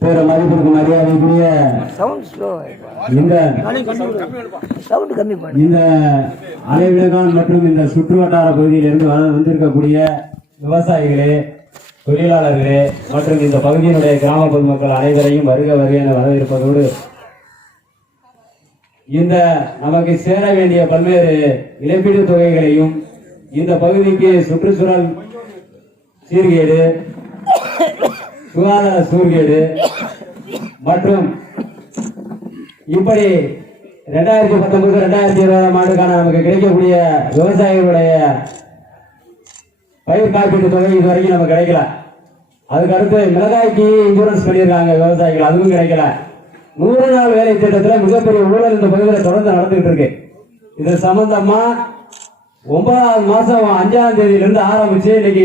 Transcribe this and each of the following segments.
பேர மதிப்பிற்கு மரியாதைக்குரிய இந்த அலைவிலகான் மற்றும் இந்த சுற்று வட்டார பகுதியிலிருந்து வந்திருக்கக்கூடிய விவசாயிகளே, தொழிலாளர்களே மற்றும் இந்த பகுதியினுடைய கிராம பொதுமக்கள் அனைவரையும் வருக வருக என வரவேற்பதோடு இந்த நமக்கு சேர வேண்டிய பல்வேறு இழப்பீடு தொகைகளையும் இந்த பகுதிக்கு சுற்றுச்சூழல் சீர்கேடு, சுகாதார சீர்கேடு மற்றும் இப்படி 2019-2020 ஆண்டுக்கான நமக்கு கிடைக்கக்கூடிய விவசாயிகளுடைய பயிர் காப்பீட்டு தொகை இதுவரைக்கும் நமக்கு கிடைக்கல. அதுக்கு அடுத்து மிளகாய்க்கு இன்சூரன்ஸ் பண்ணியிருக்காங்க விவசாயிகள், அதுவும் கிடைக்கல. 100 நாள் வேலை திட்டத்தில் மிகப்பெரிய ஊழல் இந்த பகுதியில் தொடர்ந்து நடந்துகிட்டு இருக்கு. இது சம்பந்தமா 9வது மாசம் 5ஆம் தேதியிலிருந்து ஆரம்பிச்சு இன்னைக்கு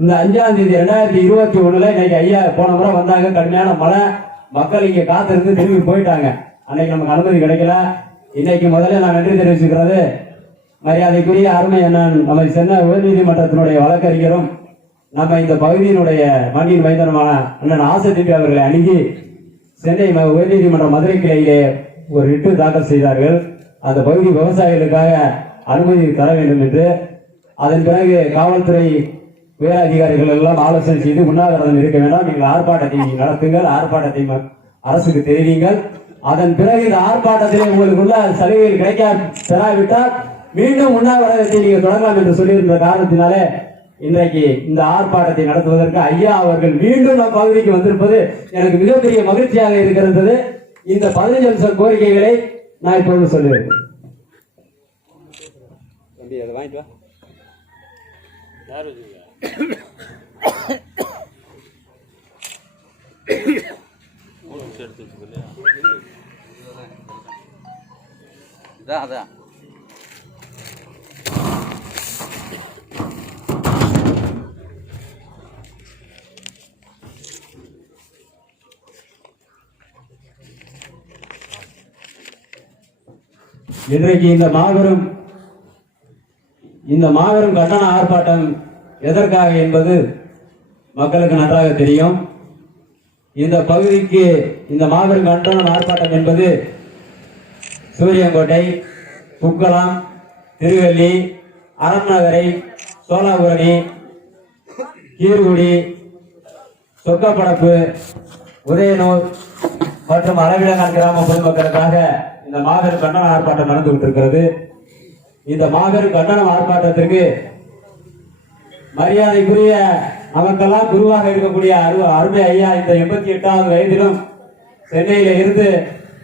இந்த 5ஆம் தேதி 2021 இன்னைக்கு ஐயா போன முறை வந்தாங்க. கடுமையான மழை, மக்கள் இங்க காத்திருந்து திரும்பி போயிட்டாங்க. அன்னைக்கு நமக்கு அனுமதி கிடைக்கல. இன்னைக்கு முதல்ல நான் நன்றி தெரிவிச்சுக்கிறது மரியாதைக்குரிய அருமை அண்ணன் நம்ம சென்னை உயர்நீதிமன்றத்தினுடைய வழக்கறிஞரும் நம்ம இந்த பகுதியினுடைய மண்ணின் மைந்தனமான அண்ணன் ஆசை அவர்களை அணுகி சென்னை உயர்நீதிமன்ற மதுரை கிளையிலே ஒரு ரிட்டு தாக்கல் செய்தார்கள். அந்த பகுதி விவசாயிகளுக்காக அனுமதி தர வேண்டும் என்று. அதன் பிறகு காவல்துறை உயர் அதிகாரிகள் எல்லாம் ஆலோசனை செய்து உண்ணாவிரதம் இருக்க வேண்டாம், நீங்கள் ஆர்ப்பாட்டத்தை நடத்துங்கள், ஆர்ப்பாட்டத்தை அரசுக்கு தெரிவிங்கள். அதன் பிறகு இந்த ஆர்ப்பாட்டத்திலே உங்களுக்குள்ள சலுகைகள் பெறாவிட்டால் மீண்டும் உண்ணாவிரதத்தை நீங்கள் தொடங்கலாம் என்று சொல்லியிருந்த காரணத்தினாலே இன்றைக்கு இந்த ஆர்ப்பாட்டத்தை நடத்துவதற்கு ஐயா அவர்கள் மீண்டும் நம் பகுதிக்கு வந்திருப்பது எனக்கு மிகப்பெரிய மகிழ்ச்சியாக இருக்கிறது. இந்த 15 நிமிஷம் கோரிக்கைகளை நான் இப்போது சொல்லுவேன். அதான் இன்றைக்கு இந்த மாபெரும் கண்டன ஆர்ப்பாட்டம் எதற்காக என்பது மக்களுக்கு நன்றாக தெரியும். இந்த பகுதிக்கு இந்த மாபெரும் கண்டன ஆர்ப்பாட்டம் என்பது சூரியங்கோட்டை, புக்கலம், திருவள்ளி, அறநகரை, சோலாபுரணி, கீர்குடி, சொக்கப்படப்பு, உதயனூர் மற்றும் அளவிலகான் கிராம பொதுமக்களுக்காக இந்த மாபெரும் கண்டன ஆர்ப்பாட்டம் நடந்து கொண்டிருக்கிறது. இந்த மாபெரும் கண்டன ஆர்ப்பாட்டத்திற்கு மரியாதைக்குரிய நமக்கெல்லாம் குருவாக இருக்கக்கூடிய அருமை ஐயா இந்த 88வது வயதிலும் சென்னையில இருந்து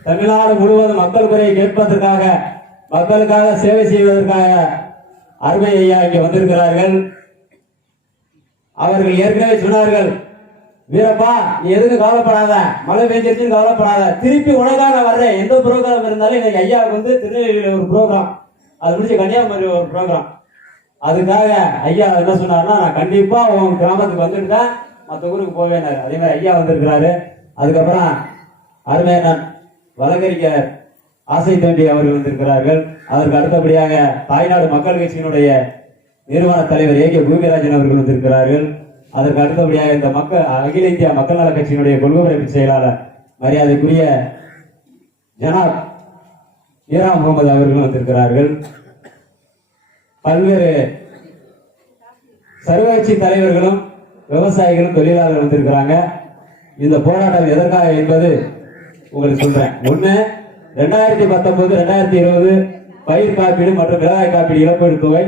தமிழ்நாடு முழுவதும் மக்கள் குறையை கேட்பதற்காக, மக்களுக்காக சேவை செய்வதற்காக அருமை ஐயா இங்கே வந்திருக்கிறார்கள். அவர்கள் ஏற்கனவே சொன்னார்கள், வீரப்பா நீ எதுக்கு கவலைப்படாத, மழை பெஞ்சிருச்சுன்னு கவலைப்படாத, திருப்பி உனக்காக வர்றேன். எந்த ப்ரோக்ராம் இருந்தாலும் இன்னைக்கு ஐயாவுக்கு வந்து திருநெல்வேலியில ஒரு ப்ரோக்ராம், அது முடிச்சு கன்னியாகுமரி ஒரு ப்ரோக்ராம். அதுக்காக ஐயா என்ன சொன்னார்னா, நான் கண்டிப்பா உன் கிராமத்துக்கு வந்துட்டு தான் மற்ற ஊருக்கு போவேனாரு. அதே மாதிரி ஐயா வந்திருக்கிறாரு. அதுக்கப்புறம் அருமையண்ணன் வழக்கறிஞர் ஆசை தம்பி அவர்கள் வந்திருக்கிறார்கள். அதற்கு அடுத்தபடியாக தாய்நாடு மக்கள் கட்சியினுடைய நிறுவன தலைவர் ஏ.கே. பூமிராஜன் அவர்கள் வந்திருக்கிறார்கள். அதற்கு அடுத்தபடியாக இந்த அகில இந்திய மக்கள் நல கட்சியினுடைய கொள்கை பரப்பு செயலாளர் மரியாதைக்குரிய ஜனாப் ஈரா முகமது அவர்கள் வந்திருக்கிறார்கள். பல்வேறு சர்வகட்சி தலைவர்களும் விவசாயிகளும் தொழிலாளர்கள் வந்திருக்கிறாங்க. இந்த போராட்டம் எதற்காக என்பது உங்களுக்கு சொல்றேன். ஒண்ணு, 2019-2020 பயிர் காப்பீடு மற்றும் விவசாய காப்பீடு இழப்பீடு தொகை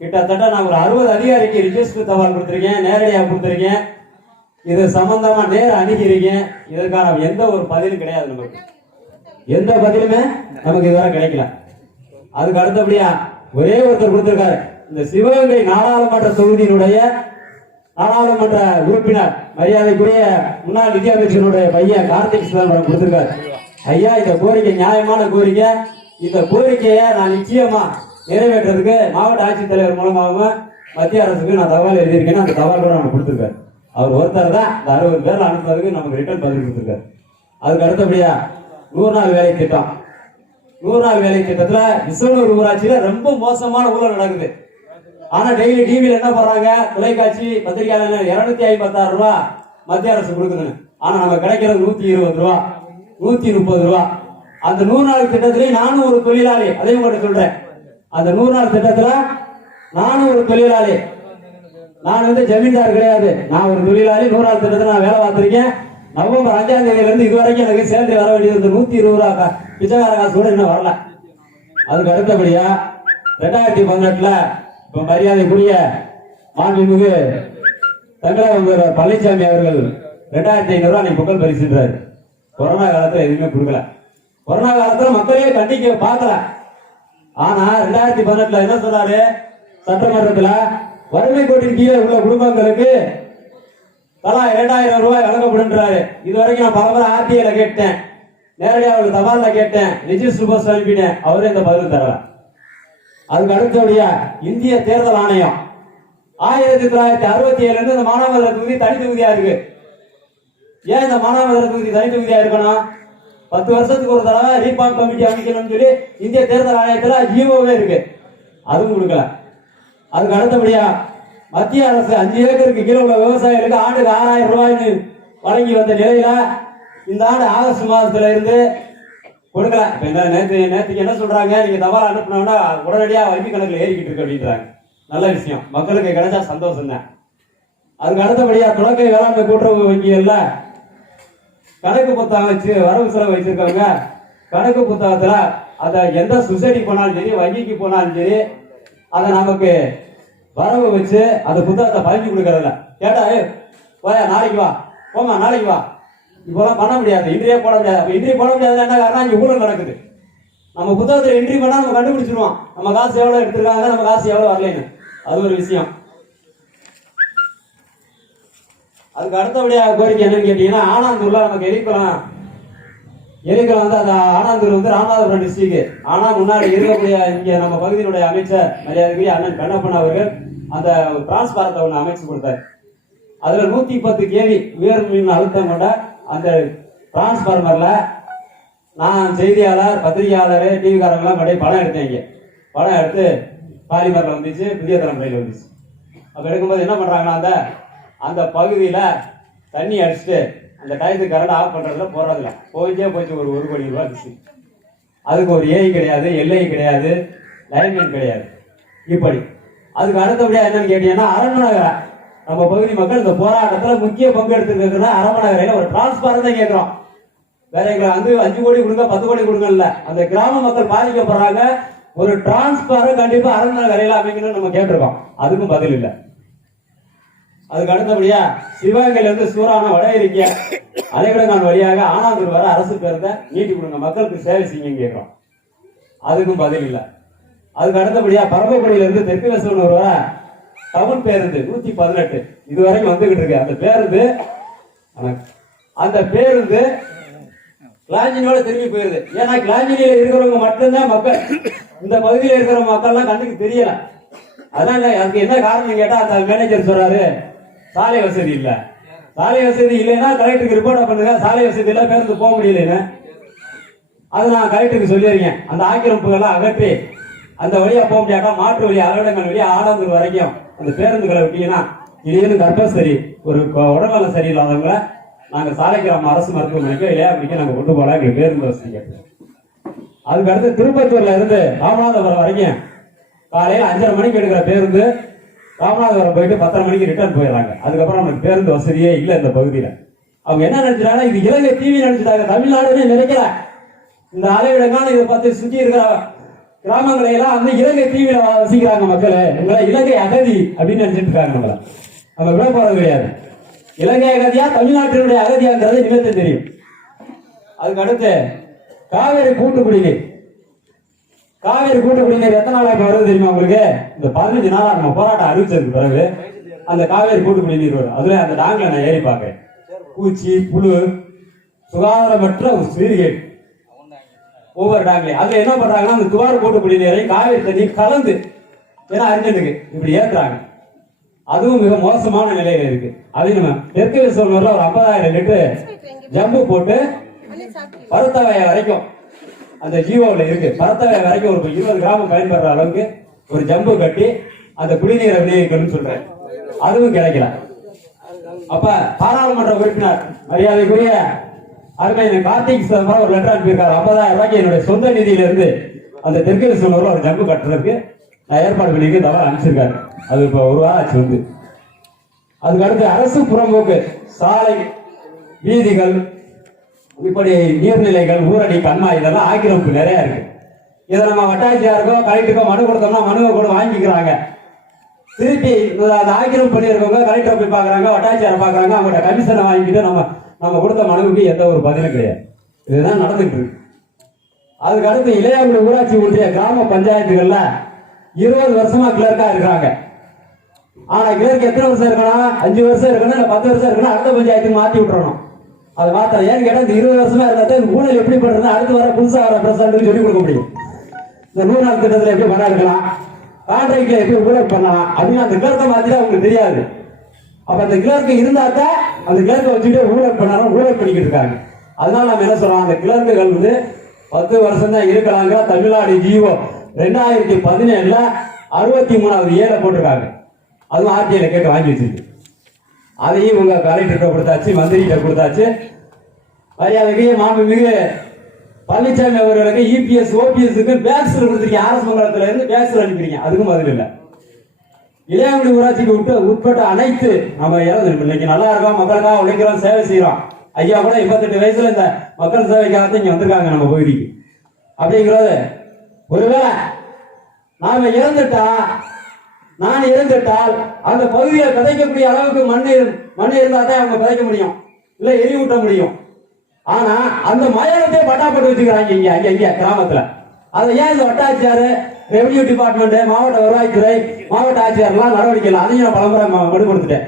கிட்டத்தட்ட நான் ஒரு 60 அதிகாரிக்கு ரிஜிஸ்டர் தபால் கொடுத்திருக்கேன், நேரடியாக கொடுத்திருக்கேன். இது சம்பந்தமா நேர அணுகிருக்கேன். இதற்கான எந்த ஒரு பதிலும் கிடையாது. நமக்கு எந்த பதிலுமே நமக்கு இதுவரை கிடைக்கல. அதுக்கு அடுத்தபடியா ஒரே ஒருத்தர் கொடுத்திருக்காரு. இந்த சிவகங்கை நாடாளுமன்ற தொகுதியினுடைய நாடாளுமன்ற உறுப்பினர் மரியாதைக்குரிய முன்னாள் நிதியமைச்சருடைய பையன் கார்த்திக் சிதம்பரம் கொடுத்திருக்காரு. ஐயா இந்த கோரிக்கை நியாயமான கோரிக்கை. இந்த கோரிக்கையை நான் நிச்சயமா நிறைவேற்றதுக்கு மாவட்ட ஆட்சித்தலைவர் மூலமாகவும் மத்திய அரசுக்கு நான் தகவல் எழுதியிருக்கேன்னு அந்த தகவல் கூட நம்ம கொடுத்துருக்காரு. அவர் ஒருத்தர் தான் இந்த 60 பேர் அனுப்புறதுக்கு நமக்கு ரிட்டர்ன் பதில் கொடுத்துருக்காரு. அதுக்கு அடுத்தபடியா 100 நாள் வேலை திட்டம். 100 நாள் வேலை திட்டத்துல விசவனூர் ஊராட்சியில ரொம்ப மோசமான ஊழல் நடக்குது. ஆனா டெய்லி டிவியில என்ன பண்றாங்க, தொலைக்காட்சி பத்திரிகையாளர் 256 ரூபாய் மத்திய அரசு கொடுக்குதுன்னு. ஆனா நம்ம கிடைக்கிறது 120 ரூபா, 130 ரூபா. அந்த 100 நாள் திட்டத்திலே நானும் ஒரு தொழிலாளி. அதையும் உங்கள்கிட்ட சொல்றேன். அந்த 100 நாள் திட்டத்துல நானும் ஒரு தொழிலாளி. நான் வந்து ஜமீன்தார் கிடையாது, நான் ஒரு தொழிலாளி. 100 நாள் திட்டத்தில் நான் வேலை பார்த்திருக்கேன். நவம்பர் 5ஆம் தேதியில இருந்து இது வரைக்கும் எனக்கு சேலரி வர வேண்டியது 120 ரூபா பிச்சைக்கார காசு கூட இன்னும் வரல. அதுக்கு அடுத்தபடியா 2018 இப்ப மரியாதைக்குரிய மாண்புமிகு தமிழக முதல்வர் பழனிசாமி அவர்கள் 2500 ரூபாய் நீ புகழ் பரிசுன்றாரு. கொரோனா காலத்துல எதுவுமே கொடுக்கல. கொரோனா காலத்துல மக்களே கண்டிக்க பார்க்கல. ஆனா 2018 என்ன சொன்னாரு, சட்டமன்றத்துல வறுமை கோட்டின் கீழே உள்ள குடும்பங்களுக்கு தலா 2000 ரூபாய் வழங்கப்படுன்றாரு. இதுவரைக்கும் நான் பலமுறை ஆர்டிஐல கேட்டேன், நேரடியாக அவருக்கு தபால்ல கேட்டேன், ரிஜிஸ்டர் போஸ்ட் அனுப்பிட்டேன். அவரே இந்த பதில் தரல. அதுக்கு அடுத்தபடியா இந்திய தேர்தல் ஆணையம் 1967 இருந்து இந்த மானாமதுரை தொகுதி தனி தொகுதியா இருக்கு. ஏன் இந்த மானாமதுரை தொகுதி தனி தொகுதியா இருக்கணும்? 10 வருஷத்துக்கு ஒரு தடவை ரீபார்ம் கமிட்டி அமைக்கணும்னு சொல்லி இந்திய தேர்தல் ஆணையத்துல ஜிஓவே இருக்கு. அதுவும் கொடுக்கல. அதுக்கு அடுத்தபடியா மத்திய அரசு 5 ஏக்கருக்கு கீழே உள்ள விவசாயிகளுக்கு ஆண்டுக்கு 6000 ரூபாய்னு வழங்கி வந்த நிலையில இந்த ஆண்டு ஆகஸ்ட் மாதத்துல இருந்து கொடுக்கல. இப்ப நேற்றுக்கு என்ன சொல்றாங்க, நீங்க தபால் அனுப்பினோம்னா உடனடியா வங்கி கணக்குல ஏறிக்கிட்டு இருக்கு அப்படின்றாங்க. நல்ல விஷயம், மக்களுக்கு கிடைச்சா சந்தோஷம் தான். அதுக்கு அடுத்தபடியா தொடக்க வேளாண்மை கூட்டுறவு வங்கிகள்ல கணக்கு புத்தகம் வச்சு வரவு செலவு வச்சிருக்கவங்க கணக்கு புத்தகத்துல அதை எந்த சொசைட்டி போனாலும் சரி, வங்கிக்கு போனாலும் சரி, அதை நமக்கு வரவு வச்சு அந்த புத்தகத்தை பதிஞ்சு கொடுக்கறதில்ல. கேட்டா நாளைக்கு வா, போமா நாளைக்கு வா, இப்பெல்லாம் பண்ண முடியாது, இன்றையே போட முடியாது. அப்ப இன்றைய போட முடியாது என்ன காரணம், இங்க ஊழல் நடக்குது. நம்ம புத்தகத்தில் என்ட்ரி பண்ணா நம்ம கண்டுபிடிச்சிருவோம் நம்ம காசு எவ்வளவு எடுத்திருக்காங்க, நம்ம காசு எவ்வளவு வரலைன்னு. அது ஒரு விஷயம். அதுக்கு அடுத்தபடியா கோரிக்கை என்னன்னு கேட்டீங்கன்னா, ஆனாந்தூர்ல நமக்கு எலிக்குளம் வந்து அந்த ஆனாந்தூர் வந்து ராமநாதபுரம் டிஸ்ட்ரிக்ட். ஆனா முன்னாடி இருக்கக்கூடிய இங்க நம்ம பகுதியினுடைய அமைச்சர் மரியாதைக்குரிய அண்ணன் கண்ணப்பன் அவர்கள் அந்த டிரான்ஸ்பாரத்தை ஒன்று அமைச்சு கொடுத்தார். அதுல 110 kV உயர் மின் அழுத்தம் கொண்ட அந்த டிரான்ஸ்பார்மர்ல நான் செய்தியாளர், பத்திரிகையாளர், டிவிக்காரங்களாம் அப்படியே படம் எடுத்தேன். படம் எடுத்து பாலிமர்ல வந்துச்சு, புதிய தலைமுறையில் வந்துச்சு. அப்ப எடுக்கும்போது என்ன பண்றாங்கன்னா, அந்த பகுதியில தண்ணி அடிச்சுட்டு அந்த டயத்துக்கு கரண்ட் ஆஃப் பண்றதுல போறதில்ல. போயிட்டு ஒரு 1 கோடி ரூபாய் இருந்துச்சு. அதுக்கு ஒரு ஏஐ கிடையாது, எல்ஐ கிடையாது, லைன்மேன் கிடையாது. இப்படி அதுக்கு அடுத்தபடியா என்னன்னு கேட்டீங்கன்னா, அரண்மநகர நம்ம பகுதி மக்கள் இந்த போராட்டத்துல முக்கிய பங்கு எடுத்துக்கிறதுனா அரண்மநகரையில ஒரு டிரான்ஸ்பாரம் தான் கேட்கிறோம். வேற எங்களை 5 கோடி கொடுங்க 10 கோடி கொடுங்க இல்ல, அந்த கிராம மக்கள் பாதிக்கப்படுறாங்க. ஒரு டிரான்ஸ்பாரம் கண்டிப்பா அரண்மநகரையில அமைக்கணும்னு நம்ம கேட்டிருக்கோம். அதுக்கும் பதில் இல்லை. அதுக்கு அடுத்தபடியா சிவகங்கையில இருந்து சூறான வட இருக்கிய அலைவிடங்கான் வழியாக ஆனாந்தூர் வர அரசு பேருந்தை நீட்டி கொடுங்க, மக்களுக்கு சேவை செய்யுங்க கேட்கிறோம். அதுக்கும் பதில் இல்லை. அதுக்கு அடுத்தபடியா பரமக்குடியில இருந்து தெற்கு விசவனூர் வர டவுன் பேருந்து 118 இதுவரைக்கும் வந்துகிட்டு இருக்கு. அந்த பேருந்து கிளாஞ்சினியோட திரும்பி போயிருது. ஏன்னா கிளாஞ்சினியில இருக்கிறவங்க மட்டும்தான் மக்கள், இந்த பகுதியில் இருக்கிற மக்கள்லாம் கண்ணுக்கு தெரியல. அதான் அதுக்கு என்ன காரணம் கேட்டா, அந்த மேனேஜர் சொல்றாரு சாலை வசதி இல்ல. சாலை வசதி இல்லைன்னா கலெக்டருக்கு ரிப்போர்ட் பண்ணுங்க, சாலை வசதி இல்ல பேருந்து போக முடியலன்னு. அது நான் கலெக்டருக்கு சொல்லியிருக்கேன். அந்த ஆக்கிரமிப்புகள்லாம் அகற்றி அந்த வழியா போக முடியாட்டா மாற்று வழி அலுவலகங்கள் வழியா ஆனந்தூர் வரைக்கும் அந்த பேருந்துகளை விட்டீங்கன்னா, இது கர்ப்பசரி ஒரு உடல்நல சரியில்லாதவங்களை நாங்க சாலைக்கிராம அரசு மருத்துவமனைக்கு இளையாபடிக்க நாங்க கொண்டு போல எங்களுக்கு பேருந்து வசதி கேட்போம். அதுக்கு அடுத்து திருப்பத்தூர்ல இருந்து ராமநாதபுரம் வரைக்கும் காலையில 5:30 மணிக்கு எடுக்கிற பேருந்து ராமநாதபுரம் போயிட்டு 10:30 மணிக்கு ரிட்டர்ன் போயிடறாங்க. அதுக்கப்புறம் நமக்கு பேருந்து வசதியே இல்லை இந்த பகுதியில. அவங்க என்ன நினைச்சாங்க, இது இலங்கை தீவி நினைச்சிட்டாங்க, தமிழ்நாடுன்னு நினைக்கல. இந்த அலைவிடங்கான இதை பார்த்து சுற்றி இருக்கிற கிராமங்களை எல்லாம் வந்து இலங்கை தீவிர வசிக்கிறாங்க மக்கள். உங்களை இலங்கை அகதி அப்படின்னு நினைச்சிட்டு இருக்காங்க. நம்ம விட போறது கிடையாது. இலங்கை அகதியா தமிழ்நாட்டினுடைய அகதியாங்கிறது இனிமேல் தெரியும். அதுக்கு அடுத்து காவேரி கூட்டு குடிநீர். காவேரி கூட்டு குடிநீர் எத்தனை நாளாக வருது தெரியுமா உங்களுக்கு? இந்த 15 நாளா நம்ம போராட்டம் அறிவிச்சதுக்கு பிறகு அந்த காவேரி கூட்டு குடிநீர் வரும். அதுல அந்த டாங்க்ல நான் ஏறி பார்க்கிறேன். பூச்சி புழு சுகாதாரமற்ற ஒரு சீர்கேடு ஒவ்வொரு டாங்க்லயும். அதுல என்ன பண்றாங்கன்னா, அந்த துவாறு கூட்டு குடிநீரை காவேரி தண்ணி கலந்து ஏன்னா அர்ஜென்ட்டுக்கு இப்படி ஏத்துறாங்க. அதுவும் மிக மோசமான நிலையில இருக்கு. அது நம்ம தெற்கு சொல்ல ஒரு 50,000 லிட்டர் ஜம்பு போட்டு பருத்தவய வரைக்கும் அந்த ஜீவோவில் இருக்கு. பருத்தவய வரைக்கும் ஒரு 20 கிராம் பயன்படுற அளவுக்கு ஒரு ஜம்பு கட்டி அந்த குடிநீரை விநியோகிக்கணும்னு சொல்றேன். அதுவும் கிடைக்கல. அப்ப பாராளுமன்ற உறுப்பினர் மரியாதைக்குரிய அருமையான கார்த்திக் சிதம்பரம் ஒரு லெட்டர் அனுப்பியிருக்காரு. 50,000 ரூபாய்க்கு என்னுடைய சொந்த நிதியில இருந்து அந்த தெற்கு சூழல் ஒரு ஜம்பு கட்டுறதுக்கு நான் ஏற்பாடு பண்ணி தவிர அனுப்பிச்சிருக்காரு. அது இப்ப ஒரு வாரம் ஆச்சு வந்து. அதுக்கு அடுத்து அரசு புறம்போக்கு சாலை, வீதிகள், இப்படி நீர்நிலைகள், ஊரடி, கண்மாய் இதெல்லாம் ஆக்கிரமிப்பு நிறைய இருக்கு. இதை நம்ம வட்டாட்சியாருக்கோ கலெக்டருக்கோ மனு கொடுத்தோம்னா மனுவை கூட வாங்கிக்கிறாங்க. திருப்பி அந்த ஆக்கிரமிப்பு பண்ணியிருக்கவங்க கலெக்டரை போய் பார்க்குறாங்க, வட்டாட்சியாரை பார்க்குறாங்க, அவங்கள்ட்ட கமிஷனை வாங்கிக்கிட்டு நம்ம கொடுத்த மனுவுக்கு எந்த ஒரு பதிலும் கிடையாது. இதுதான் நடந்துட்டு இருக்கு. அதுக்கு அடுத்து இளையாங்குடி ஊராட்சி ஒன்றிய கிராம பஞ்சாயத்துகள்ல 20 வருஷமா கிளர்க்கா இருக்கிறாங்க. ஆனா கிளர்க்கு எத்தனை வருஷம் இருக்கணும்? 5 வருஷம் இருக்கணும், இல்ல 10 வருஷம் இருக்கணும். அடுத்த பஞ்சாயத்துக்கு மாத்தி விட்டுறணும். அதை மாத்திரம் ஏன்னு கேட்டா இந்த 20 வருஷமா இருந்தா ஊழல் எப்படி பண்றது, அடுத்து வர புதுசா வர பிரசிடண்ட் சொல்லி கொடுக்க முடியும். இந்த 100 நாள் திட்டத்துல எப்படி பணம் எடுக்கலாம், கான்ட்ராக்ட்ல எப்படி ஊழல் பண்ணலாம் அப்படின்னு அந்த கிளர்க்கை மாத்திரம் அவங்களுக்கு தெரியாது. அப்ப அந்த கிளர்க்கு இருந்தாத்தான் அந்த கிளர்க்கை வச்சுட்டு ஊழல் பண்ணாலும் ஊழல் பண்ணிக்கிட்டு இருக்காங்க. அதனால நம்ம என்ன சொல்றோம், அந்த கிளர்க்குகள் 10 வருஷம் தான் இருக்கலாங்க. தமிழ்நாடு ஜீவோ 2017 63வது ஏல போட்டிருக்காங்க. அதுவும் ஆர்டிஐல கேட்டு வாங்கி வச்சிருக்கு. அதையும் உங்க கலெக்டர்கிட்ட கொடுத்தாச்சு, மந்திரிகிட்ட கொடுத்தாச்சு. மரியாதைக்கு மாண்புமிகு பழனிசாமி அவர்களுக்கு இபிஎஸ் ஓபிஎஸ்க்கு பேக்ஸ்ல கொடுத்துருக்கீங்க. ஆர்எஸ் மங்கலத்துல இருந்து பேக்ஸ்ல அனுப்பிடுங்க. அதுக்கும் பதில் இல்லை. இளையாங்குடி ஊராட்சிக்கு உட்பட்ட அனைத்து நம்ம இன்னைக்கு நல்லா இருக்கோம், மக்களுக்காக உழைக்கிறோம், சேவை செய்யறோம். ஐயா கூட 58 வயசுல இந்த மக்கள் சேவைக்காக இங்க வந்திருக்காங்க நம்ம பகுதிக்கு. அப்படிங்கிறது ஒருவேளை நாம நான் இறந்துட்டால் அந்த பகுதியை விதைக்கக்கூடிய அளவுக்கு மண் இருந்தா தான் அவங்க விதைக்க முடியும், இல்ல எரியூட்ட முடியும். ஆனா அந்த மயானத்தை பட்டாப்பட்டு வச்சுக்கிறாங்க இங்க கிராமத்துல. அதை ஏன் இந்த வட்டாட்சியாரு, ரெவன்யூ டிபார்ட்மெண்ட், மாவட்ட வருவாய்த்துறை, மாவட்ட ஆட்சியர்லாம் நடவடிக்கை இல்லை. அதையும் நான் பலமுறை மனு கொடுத்துட்டேன்.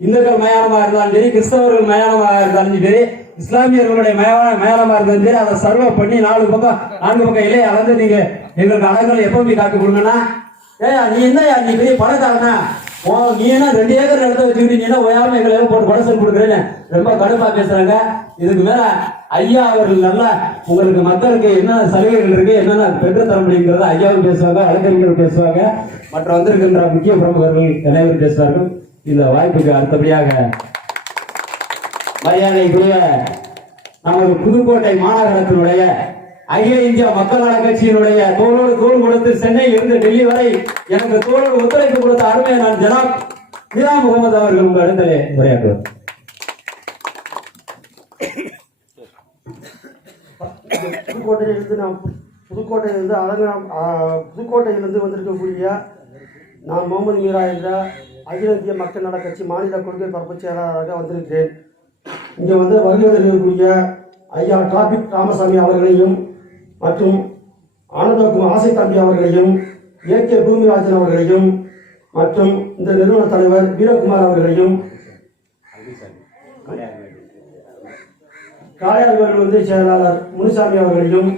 இந்துக்கள் மயானமா இருந்தாலும் சரி, கிறிஸ்தவர்கள் மயானமா இருந்தாலும் சரி, இஸ்லாமியர்களுடைய மயானமா இருந்தாலும் சரி, அதை சர்வே பண்ணி 4 பக்கம் இலையை அளந்து நீங்க எங்களுக்கு அடங்கல் எப்பவுமே காத்து கொடுங்கன்னா, நீ என்ன நீ பெரிய பணக்காரனா, நீ என்ன 2 ஏக்கர் நிலத்தை வச்சுக்கிட்டு நீ என்ன ஓயாம எங்களை போட்டு படசல் கொடுக்குறேன்னு ரொம்ப கடுப்பா பேசுறாங்க. இதுக்கு மேல ஐயா அவர்கள் நல்லா உங்களுக்கு மக்களுக்கு என்ன சலுகைகள் இருக்கு, என்னென்ன பெற்று தர முடியுங்கிறத ஐயாவும் பேசுவாங்க, வழக்கறிஞர்கள் பேசுவாங்க, மற்ற வந்திருக்கின்ற முக்கிய பிரமுகர்கள் அனைவரும் பேசுவார்கள். இந்த வாய்ப்புக்கு அடுத்தபடியாக மரியாதைக்குரிய நமது புதுக்கோட்டை மாநகரத்தினுடைய அகில இந்திய மக்கள் நல கட்சியினுடைய தோளோடு தோள் கொடுத்து சென்னையில் இருந்து டெல்லி வரை எனக்கு தோளோடு ஒத்துழைப்பு கொடுத்த அருமையை நான் ஜனாப் மீரா முகமது அவர்கள் உங்கள் இடத்திலே உரையாற்றுவார். புதுக்கோட்டையிலிருந்து வந்திருக்கக்கூடிய நான் முகமது மீரா என்ற அகில இந்திய மக்கள் நல கட்சி மாநில கொள்கை பரப்பு செயலாளராக வந்திருக்கிறேன். இங்கே வருகை இருக்கக்கூடிய ஐயா டிராபிக் ராமசாமி அவர்களையும் மற்றும் ஆனந்தகுமார் ஆசை தம்பி அவர்களையும், ஏகே பூமிராஜன் அவர்களையும் மற்றும் இந்த நிறுவன தலைவர் வீரகுமார் அவர்களையும், காளையார்கோவில் செயலாளர் முனுசாமி அவர்களையும்,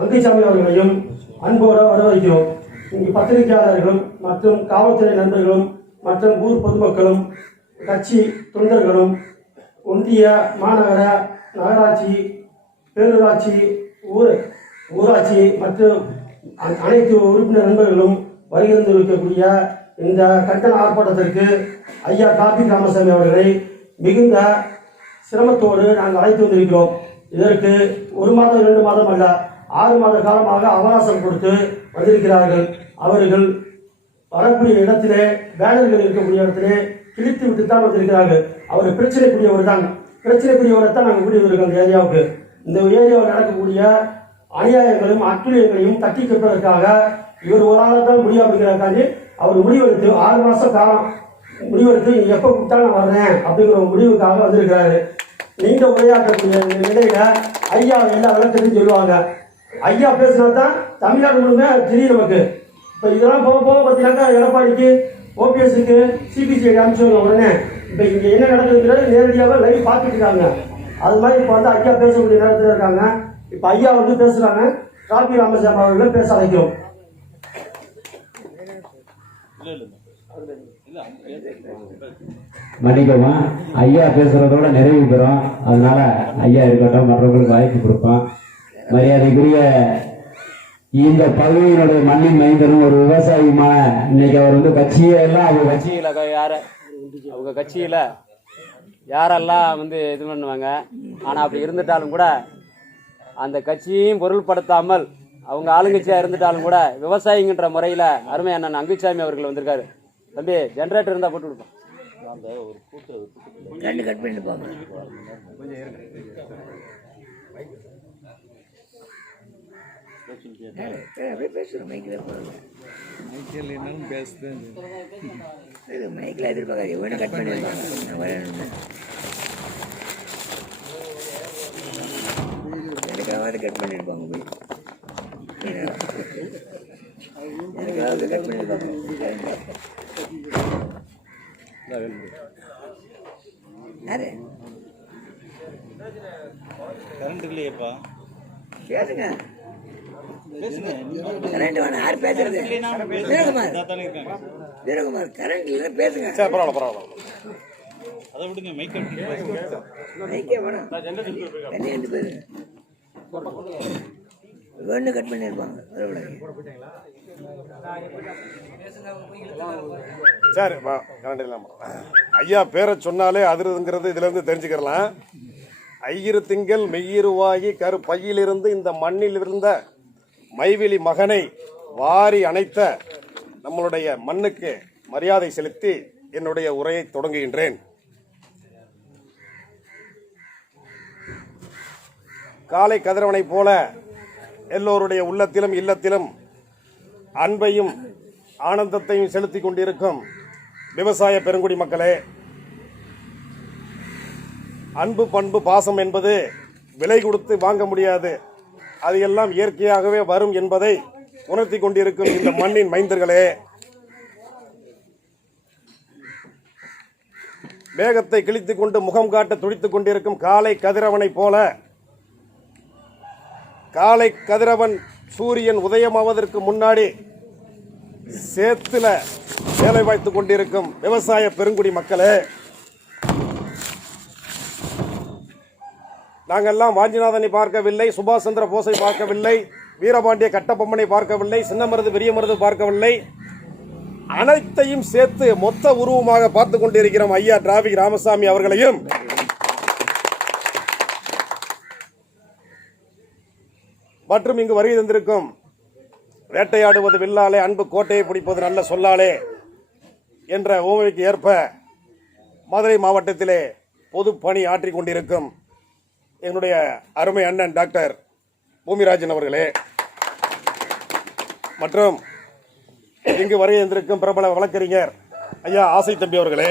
அங்குசாமி அவர்களையும் அன்போடு வரவேற்கிறோம். இங்கு பத்திரிகையாளர்களும் மற்றும் காவல்துறை நண்பர்களும் மற்றும் ஊர் பொதுமக்களும் கட்சி தொண்டர்களும் ஒன்றிய, மாநகர, நகராட்சி, பேரூராட்சி, ஊராட்சி மற்றும் அனைத்து உறுப்பினர் நண்பர்களும் வருகிறது இருக்கக்கூடிய இந்த கண்டன ஆர்ப்பாட்டத்திற்கு ஐயா டிராபிக் ராமசாமி அவர்களை மிகுந்த சிரமத்தோடு நாங்கள் அழைத்து வந்திருக்கிறோம். இதற்கு 1 மாதம் 2 மாதம் அல்ல, 6 மாத காலமாக அவகாசம் கொடுத்து வந்திருக்கிறார்கள். அவர்கள் வரக்கூடிய இடத்திலே, பேனர்கள் இருக்கக்கூடிய இடத்திலே கிழித்து விட்டு தான் வந்திருக்கிறார்கள். அவர் பிரச்சனைக்குரியவர் தான், பிரச்சனைக்குரியவரை தான் நாங்கள் கூடி வந்திருக்கோம். இந்த ஏரியாவுக்கு, இந்த ஏரியாவில் நடக்கக்கூடிய அநியாயங்களையும் அட்டுழியங்களையும் தட்டி கேட்பதற்காக இவர் ஒரு ஆள் தான் முடியும் அப்படிங்கிறக்காண்டி அவர் முடிவெடுத்து 6 மாதம் காலம் முடிவெடுத்து எப்போ கூப்பிட்டா நான் வர்றேன் அப்படிங்கிற ஒரு முடிவுக்காக வந்திருக்கிறாரு. நீண்ட உரையாற்றக்கூடிய நிலையில ஐயா எல்லா விளக்கத்தையும் சொல்லுவாங்க. ஐயா பேசினா தான் தமிழ்நாடு முழுமே தெரியும் நமக்கு. இப்போ இதெல்லாம் போக பார்த்தீங்கன்னாக்கா எடப்பாடிக்கு, ஓபிஎஸ்க்கு, சிபிசிஐடி அனுப்பிச்சு உடனே இப்போ இங்கே என்ன நடக்குதுங்கிறது நேரடியாக லைவ் பார்த்துட்டு இருக்காங்க. அது மாதிரி இப்போ ஐயா பேசக்கூடிய நேரத்தில் இருக்காங்க. இப்போ ஐயா பேசுகிறாங்க. டிராபிக் ராமசாமி அவர்களை பேச அழைக்கிறோம். மன்னிக்கமா, ஐயா பேசுறதோட நிறைவு பெறும். அதனால ஐயா இருக்கட்டும், மற்றவர்களுக்கு வாய்ப்பு கொடுப்போம். மரியாதைக்குரிய இந்த பகுதியினுடைய மண்ணின் மைந்தனும் ஒரு விவசாயியுமான இன்னைக்கு அவர் வந்து கட்சியெல்லாம் அவங்க கட்சியில யாரெல்லாம் வந்து இது பண்ணுவாங்க. ஆனா அப்படி இருந்துட்டாலும் கூட அந்த கட்சியையும் பொருள்படுத்தாமல் அவங்க ஆளுங்கட்சியா இருந்துட்டாலும் கூட விவசாயிங்கிற முறையில அருமை அண்ணன் அங்குசாமி அவர்கள் வந்திருக்காரு. தம்பி ஜெனரேட்டர் இருந்தா போட்டு கொடுப்போம். கட் பண்ணிட்டு போங்க. மைக்கில் எதிர்பார்க்காது வேணும் கட் பண்ணிருப்பாங்க. எனக்காவது கட் பண்ணிருப்பாங்க போய் எனக்காவது கட் பண்ணிருப்பாங்க. யாரு கரண்ட் இல்லையேப்பா, பேசுங்க கரண்ட் வேணும். யார் பேசுறது? வீரகுமார் கரண்ட் இல்லை பேசுங்க. பரவாயில்ல அதை விடுங்க. மைக்கே வேணும். ரெண்டு பேரு வேணும் கட் பண்ணிருப்பாங்க. சரி, கரண்ட் இல்லாம ஐயா பேரை சொன்னாலே அதிருங்கிறது இதுல இருந்து தெரிஞ்சுக்கலாம். ஐயிரு திங்கள் மெய்யிருவாகி கரு பையிலிருந்து இந்த மண்ணில் இருந்த மைவிழி மகனை வாரி அணைத்த நம்மளுடைய மண்ணுக்கு மரியாதை செலுத்தி என்னுடைய உரையை தொடங்குகின்றேன். காலை கதிரவனை போல எல்லோருடைய உள்ளத்திலும் இல்லத்திலும் அன்பையும் ஆனந்தத்தையும் செலுத்திக் கொண்டிருக்கும் விவசாய பெருங்குடி மக்களே, அன்பு பண்பு பாசம் என்பது விலை கொடுத்து வாங்க முடியாது. அது எல்லாம் இயற்கையாகவே வரும் என்பதை உணர்த்தி கொண்டிருக்கும் இந்த மண்ணின் மைந்தர்களே, வேகத்தை கிழித்துக் கொண்டு முகம் காட்ட துடித்துக் கொண்டிருக்கும் காலை கதிரவனை போல, காலை கதிரவன் சூரியன் உதயமாவதற்கு முன்னாடி சேத்துல வேலை வாய்த்துக் கொண்டிருக்கும் விவசாய பெருங்குடி மக்களே, நாங்கெல்லாம் வாஞ்சிநாதனை பார்க்கவில்லை, சுபாஷ் சந்திர போஸை பார்க்கவில்லை, வீரபாண்டிய கட்டபொம்மனை பார்க்கவில்லை, சின்னமருது பெரியமருது பார்க்கவில்லை. அனைத்தையும் சேர்த்து மொத்த உருவமாக பார்த்து கொண்டிருக்கிறோம் ஐயா டிராபிக் ராமசாமி அவர்களையும் மற்றும் இங்கு வருகை தந்திருக்கும் வேட்டையாடுவது வில்லாலே அன்பு கோட்டையை பிடிப்பது நல்ல சொல்லாலே என்ற ஓமைக்கு ஏற்ப மதுரை மாவட்டத்திலே பொது பணி ஆற்றிக் கொண்டிருக்கும் என்னுடைய அருமை அண்ணன் டாக்டர் பூமிராஜன் அவர்களே, மற்றும் இங்கு வருகை தந்திருக்கும் பிரபல வழக்கறிஞர் ஐயா ஆசை தம்பி அவர்களே,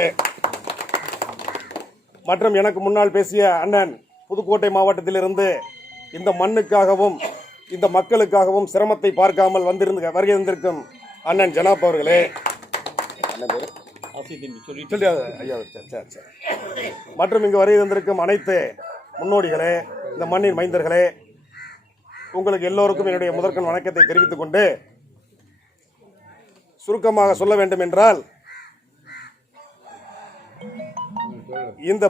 மற்றும் எனக்கு முன்னால் பேசிய அண்ணன் புதுக்கோட்டை மாவட்டத்திலிருந்து இந்த மண்ணுக்காகவும் இந்த மக்களுக்காகவும் சிரமத்தை பார்க்காமல் வருகை தந்திருக்கும் அண்ணன் ஜனாப் அவர்களே, மற்றும் இங்கு வருகை தந்திருக்கும் அனைத்து முன்னோடிகளே, இந்த மண்ணின் மைந்தர்களே, உங்களுக்கு எல்லோருக்கும் என்னுடைய முதற்கண் வணக்கத்தை தெரிவித்துக் கொண்டு சுருக்கமாக சொல்ல வேண்டும் என்றால், இந்த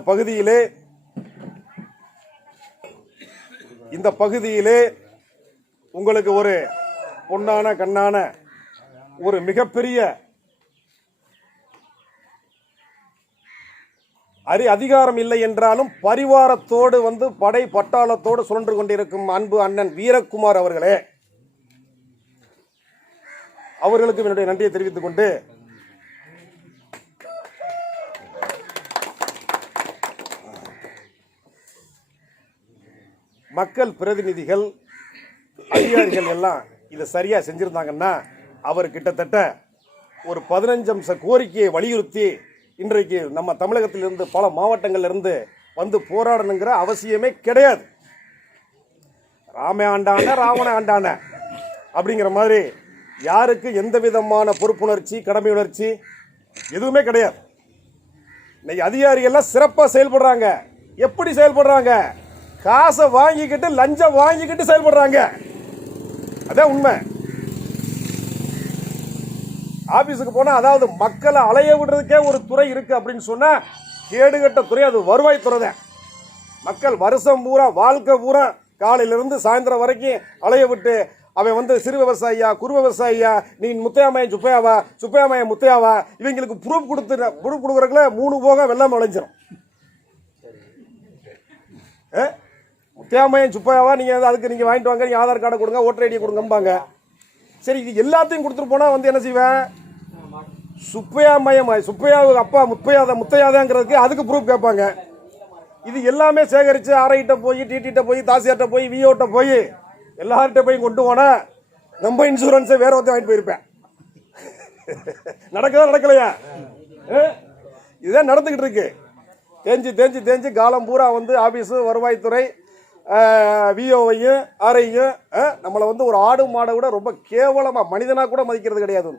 பகுதியிலே உங்களுக்கு ஒரு பொன்னான கண்ணான ஒரு மிகப்பெரிய அதிகாரம் இல்லை என்றாலும் பரிவாரத்தோடு படை பட்டாளத்தோடு சுழன்று கொண்டிருக்கும் அன்பு அண்ணன் வீரகுமார் அவர்களே, அவர்களுக்கும் என்னுடைய நன்றியை தெரிவித்துக் கொண்டு மக்கள் பிரதிநிதிகள் அதிகாரிகள் எல்லாம் இதை சரியா செஞ்சிருந்தாங்கன்னா அவர் கிட்டத்தட்ட ஒரு 15 அம்ச கோரிக்கையை வலியுறுத்தி இன்றைக்கு நம்ம தமிழகத்திலிருந்து பல மாவட்டங்களிலிருந்து போராடணுங்கிற அவசியமே கிடையாது. ராம ஆண்டான ராவண ஆண்டான அப்படிங்கிற மாதிரி யாருக்கு எந்த விதமான பொறுப்புணர்ச்சி கடமை உணர்ச்சி எதுவுமே கிடையாது. இன்னைக்கு அதிகாரிகள்லாம் சிறப்பாக செயல்படுறாங்க. எப்படி செயல்படுறாங்க? காசை வாங்கிக்கிட்டு லஞ்சம் வாங்கிக்கிட்டு செயல்படுறாங்க. அதான் உண்மை. ஆபீஸுக்கு போனா, அதாவது மக்களை அலைய விடுறதுக்கே ஒரு துறை இருக்கு அப்படின்னு சொன்னா கேடுகட்ட துறை அது வருவாய்த்துறை தான். மக்கள் வருஷம் பூரா வாழ்க்கை பூரா காலையிலிருந்து சாயந்தரம் வரைக்கும் அலைய விட்டு அவன் வந்து சிறு விவசாயியா குறு விவசாயியா, நீ முத்தையாமையன் சுப்பையாவா சுப்பையாமையன் முத்தையாவா, இவங்களுக்கு ப்ரூஃப் கொடுக்குறதுக்குள்ள 3 போக வெள்ளாம விளைஞ்சிடும். முத்தையாமையன் சுப்பையாவா நீங்க அதுக்கு நீங்க வாங்கிட்டு வாங்க, நீங்க ஆதார் கார்டை கொடுங்க, ஓட்டர் ஐடியை கொடுங்கம்பாங்க. சரி, இது எல்லாத்தையும் கொடுத்துட்டு போனா வந்து என்ன செய்வேன், சுப்பையாமையம் சுப்பையாவுக்கு அப்பா முத்தையாதாங்கிறதுக்கு அதுக்கு ப்ரூஃப் கேட்பாங்க. இது எல்லாமே சேகரித்து ஆர்ஐட்ட போய் டிடிட்ட போய் தாசியார்ட்ட போய் விஓட்ட போய் எல்லார்கிட்ட போய் கொண்டு போனா நம்ம இன்சூரன்ஸை வேற ஒருத்தர் வாங்கிட்டு போயிருப்பேன். நடக்கலையா? இதுதான் நடந்துகிட்டு இருக்கு. தேஞ்சு காலம் பூரா வந்து ஆபீஸு வருவாய்த்துறை விஓவையும் ஆர்ஐயும் நம்மளை வந்து ஒரு ஆடு மாடை விட ரொம்ப கேவலமா மனிதனா கூட மதிக்கிறது கிடையாது.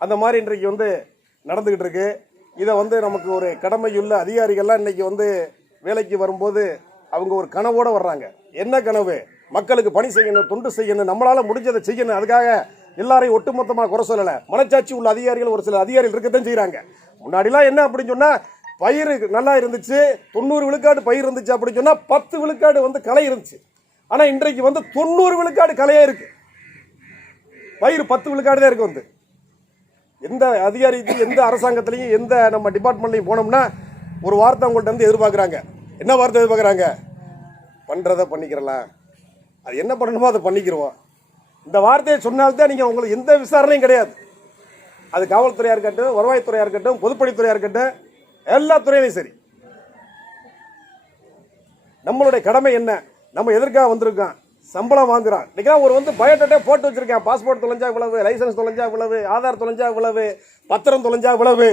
அந்த மாதிரி இன்றைக்கு வந்து நடந்துகிட்டு இருக்கு. இதை வந்து நமக்கு ஒரு கடமையுள்ள அதிகாரிகள்லாம் இன்னைக்கு வந்து வேலைக்கு வரும்போது அவங்க ஒரு கனவோட வர்றாங்க. என்ன கனவு? மக்களுக்கு பணி செய்யணும், தொண்டு செய்யணும், நம்மளால முடிஞ்சதை செய்யணும். அதுக்காக எல்லாரையும் ஒட்டுமொத்தமாக குறை சொல்லலை. மனச்சாட்சி உள்ள அதிகாரிகள் ஒரு சில அதிகாரிகள் இருக்கத்தான் செய்யறாங்க. முன்னாடிலாம் என்ன அப்படின்னு சொன்னா, பயிர் நல்லா இருந்துச்சு, 90 விழுக்காடு பயிர் இருந்துச்சு அப்படின்னு சொன்னா 10 விழுக்காடு வந்து களை இருந்துச்சு. ஆனா இன்றைக்கு வந்து 90 விழுக்காடு களையே இருக்கு, பயிர் 10 விழுக்காடு தான் இருக்கு. வந்து எந்த அதிகாரிக்கு எந்த அரசாங்கத்திலையும் எந்த நம்ம டிபார்ட்மெண்ட்லையும் போனோம்னா ஒரு வார்த்தை அவங்கள்ட்ட வந்து எதிர்பார்க்குறாங்க. என்ன வார்த்தை எதிர்பார்க்குறாங்க? பண்ணுறதை பண்ணிக்கிறலாம், அது என்ன பண்ணணுமோ அதை பண்ணிக்கிறோம். இந்த வார்த்தையை சொன்னால்தான் நீங்கள் உங்களுக்கு எந்த விசாரணையும் கிடையாது. அது காவல்துறையாக இருக்கட்டும், வருவாய்த்துறையாக இருக்கட்டும், பொதுப்பணித்துறையாக இருக்கட்டும், எல்லா துறையிலையும் சரி. நம்மளுடைய கடமை என்ன? நம்ம எதற்காக வந்திருக்கோம்? சம்பளம் வாங்குறான். இன்னைக்கு ஒரு வந்து பயோடேட்டா போட்டு வச்சிருக்கேன். பாஸ்போர்ட் தொலைஞ்சா இவ்வளவு, லைசன்ஸ் தொலைஞ்சா இவ்வளவு, ஆதார் தொலைஞ்சா இவ்வளவு, பத்திரம் தொலைஞ்சா இவ்வளவு,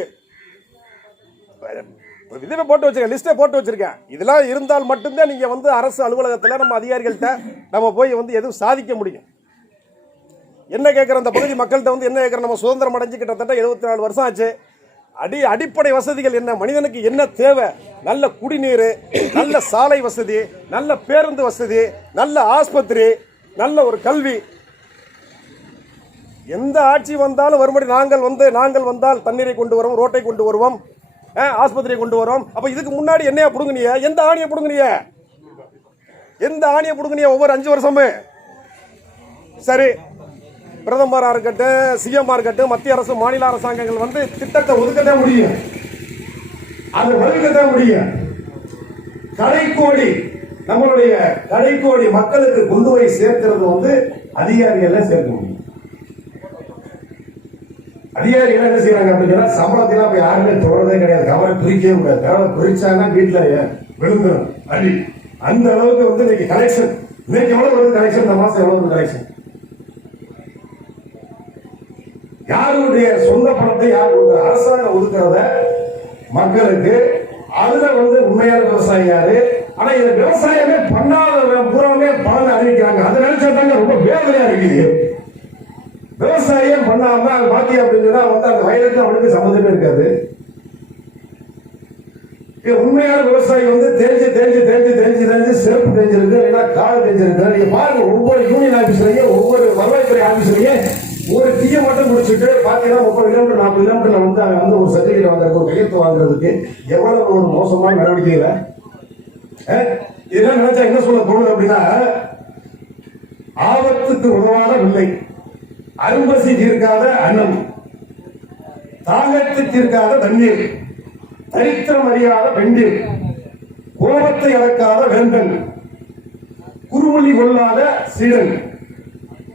இதுவே போட்டு வச்சிருக்கேன், லிஸ்ட்டை போட்டு வச்சிருக்கேன். இதெல்லாம் இருந்தால் மட்டும்தான் நீங்க வந்து அரசு அலுவலகத்தில் நம்ம அதிகாரிகள்கிட்ட நம்ம போய் வந்து எதுவும் சாதிக்க முடியும். என்ன கேட்குற அந்த பகுதி மக்கள்கிட்ட வந்து என்ன கேட்குற, நம்ம சுதந்திரம் அடைஞ்சு கிட்டத்தட்ட 74 வருஷம் ஆச்சு. அடிப்படை வசதிகள் என்ன, மனிதனுக்கு என்ன தேவை? நல்ல குடிநீர், நல்ல சாலை வசதி, நல்ல பேருந்து வசதி, நல்ல ஆஸ்பத்திரி, நல்ல ஒரு கல்வி. எந்த ஆட்சி வந்தாலும் வரும்படி நாங்கள் வந்தால் தண்ணீரை கொண்டு வருவோம், ரோட்டை கொண்டு வருவோம், ஆஸ்பத்திரியை கொண்டு வருவோம். அப்ப இதுக்கு முன்னாடி என்னையா புடுங்கினிய? எந்த ஆணியை புடுங்கினிய? ஒவ்வொரு 5 வருஷமே சரி, பிரதமராக இருக்கட்டும், சிஎம் இருக்கட்டும், மத்திய அரசு மாநில அரசாங்கங்கள் வந்து திட்டத்தை ஒதுக்கத்தான் முடியும், அதை வகுக்கத்தான் முடியும். நம்மளுடைய கடைக்கோடி மக்களுக்கு கொண்டு போய் சேர்க்கிறது வந்து அதிகாரிகள் சேர்க்க முடியும். அதிகாரிகள் என்ன செய்யறாங்க அப்படின்னா, சம்பளத்திலாம் போய் யாருமே தொடரதே கிடையாது. கவலை பிரிக்கவே முடியாது. கவலை பிரிச்சாங்கன்னா வீட்டுல விழுந்துடும் அடி. அந்த அளவுக்கு வந்து இன்னைக்கு கலெக்ஷன், இன்னைக்கு எவ்வளவு வருது கலெக்ஷன், இந்த மாசம் எவ்வளவு வருது கலெக்ஷன், யாருடைய சொந்த பணத்தை யார் கொடுக்குற, அரசாங்கம் ஒதுக்குறத மக்களுக்கு. அதுல வந்து உண்மையான விவசாயி யாரு? ஆனா இதை விவசாயமே பண்ணாத பூராமே பலன் அறிவிக்கிறாங்க. அதை நினைச்சா தாங்க ரொம்ப வேதனையா இருக்குது. விவசாயம் பண்ணாம பாக்கி அப்படின்னா வந்து அந்த வயலுக்கு அவனுக்கு சம்மந்தமே இருக்காது. உண்மையான விவசாயி வந்து தெரிஞ்சு சிறப்பு தெரிஞ்சிருக்கு, இல்லைன்னா காலம் தெரிஞ்சிருக்கு. நீங்க பாருங்க, ஒவ்வொரு யூனியன் ஆபீஸ்லயும் ஒவ்வொரு வருவாய்த்துறை ஆபீஸ்லயும் ஒரு டீயை மட்டும் முடிச்சுட்டு பாத்தீங்கன்னா 30 கிலோமீட்டர் 40 கிலோமீட்டர்ல வந்து அவன் வந்து ஒரு சர்டிபிகேட் வாங்குறதுக்கு, ஒரு கையெழுத்து வாங்குறதுக்கு எவ்வளவு ஒரு மோசமான நடவடிக்கைகளை. இதெல்லாம் நினைச்சா என்ன சொல்ல தோணுது அப்படின்னா, ஆபத்துக்கு உதவாத வில்லை, அரும்பசி தீர்க்காத அன்னம், தாகத்தை தீர்க்காத தண்ணீர், தரித்திரம் அறியாத பெண்டில், கோபத்தை அடக்காத வேந்தன், குறுமொழி கொள்ளாத சீடன்,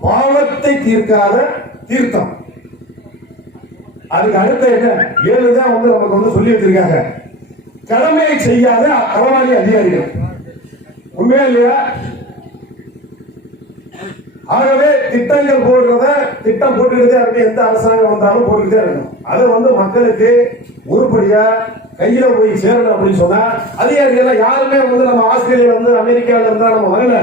பாவத்தை தீர்க்காத தீர்த்தம். அதுக்கு அடுத்த என்ன 7 தான் வந்து நமக்கு வந்து சொல்லி வச்சிருக்காங்க. கடமையை செய்யாத களவாணி அதிகாரிகள். உண்மையா இல்லையா? ஆகவே திட்டங்கள் போடுறத திட்டம் போட்டுக்கிட்டே இருக்கு. எந்த அரசாங்கம் வந்தாலும் போட்டுக்கிட்டே இருக்கணும். அதை வந்து மக்களுக்கு உருப்படியா கையில போய் சேரணும் அப்படின்னு சொன்னா அதிகாரிகள் யாருமே வந்து நம்ம ஆஸ்திரேலியா வந்து அமெரிக்கால இருந்தா நம்ம வரல.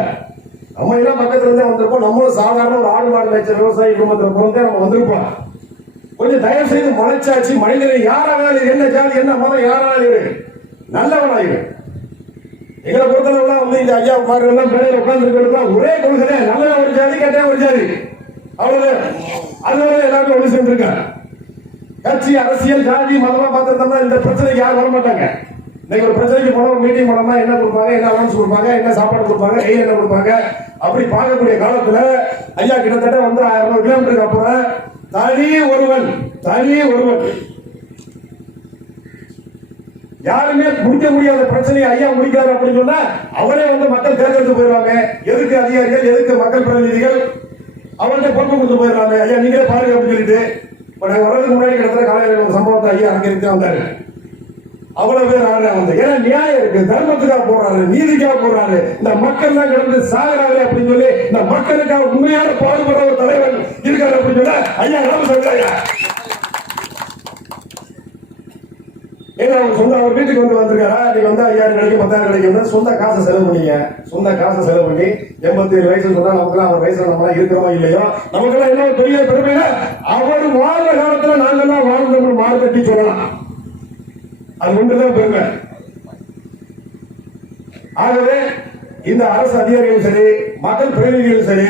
நம்ம எல்லாம் பக்கத்துல இருந்தே வந்திருப்போம். நம்மளும் சாதாரண ஒரு ஆடு மாடு மேய்ச்ச விவசாயி குடும்பத்தில் பிறந்தே நம்ம வந்திருப்போம். கொஞ்சம் தயவு செய்து மனச்சாட்சி, மனிதனை யாராலும் என்ன ஜாதி என்ன மதம் யாராலும் நல்லவனாயிரு. எங்களை பொறுத்தளவுலாம் வந்து இந்த ஐயா மார்கள் எல்லாம் மேடையில் உட்கார்ந்து இருக்கிறதுலாம் ஒரே கொள்கை, நல்ல ஒரு ஜாதி கேட்டா ஒரு ஜாதி. அவ்வளவுதான். அதனால எல்லாரும் ஒன்று சேர்ந்திருக்காங்க. கட்சி அரசியல் ஜாதி மதமா பார்த்திருந்தோம்னா இந்த பிரச்சனைக்கு யாரும் வர மாட்டாங்க. இன்னைக்கு ஒரு பிரச்சனைக்கு போன ஒரு மீட்டிங் போனோம்னா என்ன கொடுப்பாங்க, என்ன அலவன்ஸ் கொடுப்பாங்க, என்ன சாப்பாடு கொடுப்பாங்க, என்ன கொடுப்பாங்க, அப்படி பார்க்கக்கூடிய காலத்துல ஐயா கிட்டத்தட்ட வந்து 200 கிலோமீட்டருக்கு அப்புறம் தனி ஒருவன் யாருமே முடிக்க முடியாத பிரச்சனையை ஐயா முடிக்கிறார் அப்படின்னு சொன்னா அவரே வந்து மக்கள் தேர்ந்தெடுத்து போயிடுவாங்க. எதுக்கு அதிகாரிகள், எதுக்கு மக்கள் பிரதிநிதிகள் அவர்கிட்ட பொறுப்பு கொடுத்து போயிடுறாங்க. ஐயா நீங்களே பாருங்க அப்படின்னு சொல்லிட்டு இப்ப நாங்க வர்றதுக்கு முன்னாடி கிட்டத்தட்ட காலையில் ஒரு சம்பவத்தை ஐயா அங்கே வந்தாரு. அவ்வளவு பேர் வந்து ஏன்னா நியாயம் இருக்கு, தர்மத்துக்காக போறாரு, நீதிக்காக போறாரு. இந்த மக்கள் தான் கிடந்து சாகுறாங்க அப்படின்னு சொல்லி இந்த மக்களுக்காக உண்மையான பாடுபடுற ஒரு தலைவர் இருக்காரு அப்படின்னு சொன்னா ஐயா ராமசந்திர ஏன்னா அவர் சொந்த அவர் வீட்டுக்கு வந்து வந்திருக்காரா, நீ வந்து 5000 கிடைக்கும் 10,000 கிடைக்கும் சொந்த காசை செலவு பண்ணீங்க. சொந்த காசை செலவு பண்ணி 87 வயசு சொன்னா நமக்குலாம் அவர் வயசுல நம்மளாம் இருக்கிறோமோ இல்லையோ நமக்கெல்லாம் என்ன பெரிய பெருமையில அவர் வாழ்ந்த காலத்துல நாங்கெல்லாம் வாழ்ந்தவங்க மாறு தட்டி சொல்லலாம். அது ஒன்றுதான் பெருமை. ஆகவே இந்த அரசு அதிகாரிகளும் சரி மக்கள் பிரதிநிதிகளும் சரி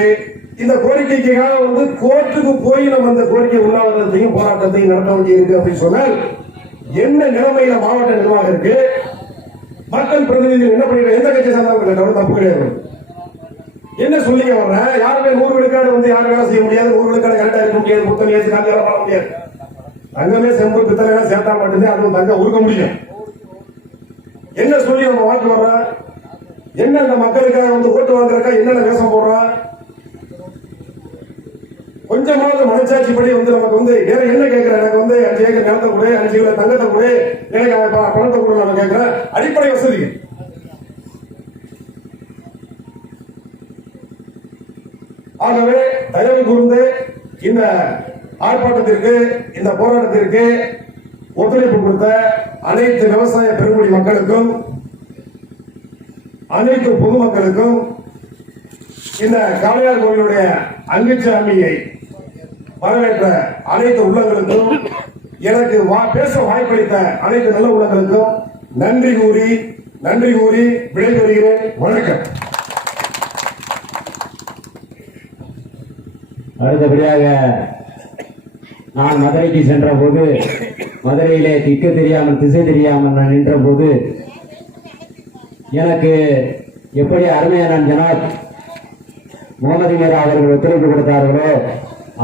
இந்த கோரிக்கைக்காக வந்து கோர்ட்டுக்கு போய் நம்ம அந்த கோரிக்கை உண்ணாவிரதத்தையும் போராட்டத்தையும் நடத்த வேண்டியிருக்கு அப்படின்னு சொன்னால் என்ன நிலைமையில மாவட்ட நிர்வாகம் இருக்கு, மக்கள் பிரதிநிதிகள் என்ன பண்ணிட்டு எந்த கட்சி சார்ந்தவங்க தப்பு கிடையாது. என்ன சொல்லிக்க வர்றேன், யாருமே 100 விழுக்காடு வந்து யாரும் வேலை செய்ய முடியாது, 100 விழுக்காடு கரெக்டா இருக்க முடியாது, புத்தகம் ஏற்றி காட்டி வேலை பண்ண முடியாது. தங்கமே செம்பு பித்தளை சேர்த்தா மட்டும்தான் அதுவும் தங்கம் உருக்க முடியும். என்ன சொல்லி நம்ம வாக்கு வர்றோம், என்ன இந்த மக்களுக்காக வந்து ஓட்டு வாங்குறக்கா என்னென்ன வேஷம் போடுறோம், கொஞ்சமாவது மனசாட்சி படி வந்து நமக்கு வந்து வேற என்ன கேட்கிறேன், எனக்கு வந்து 5 ஏக்கர் நிலத்தை கொடு, 5 கிலோ தங்கத்தை கொடு, எனக்கு பணத்தை கொடு நம்ம கேட்கிறேன். அடிப்படை வசதி. ஆகவே தயவு கூர்ந்து இந்த ஆர்ப்பாட்டத்திற்கு இந்த போராட்டத்திற்கு ஒத்துழைப்பு கொடுத்த அனைத்து விவசாய பெருங்குடி மக்களுக்கும் அனைத்து பொதுமக்களுக்கும் இந்த காளையார் கோவிலுடைய அங்குச்சாமியை வரவேற்ற அனைத்து உள்ளங்களுக்கும் எனக்கு பேச வாய்ப்பளித்த அனைத்து நல்ல உள்ளங்களுக்கும் நன்றி கூறி விடைபெறுகிறேன். வணக்கம். அடுத்தபடியாக நான் மதுரைக்கு சென்ற போது மதுரையிலே திக்கு தெரியாமல் திசை தெரியாமல் நான் நின்ற போது எனக்கு எப்படி அருமையான ஜனாப் முகமது மீரா அவர்கள் ஒத்துழைப்பு கொடுத்தார்களோ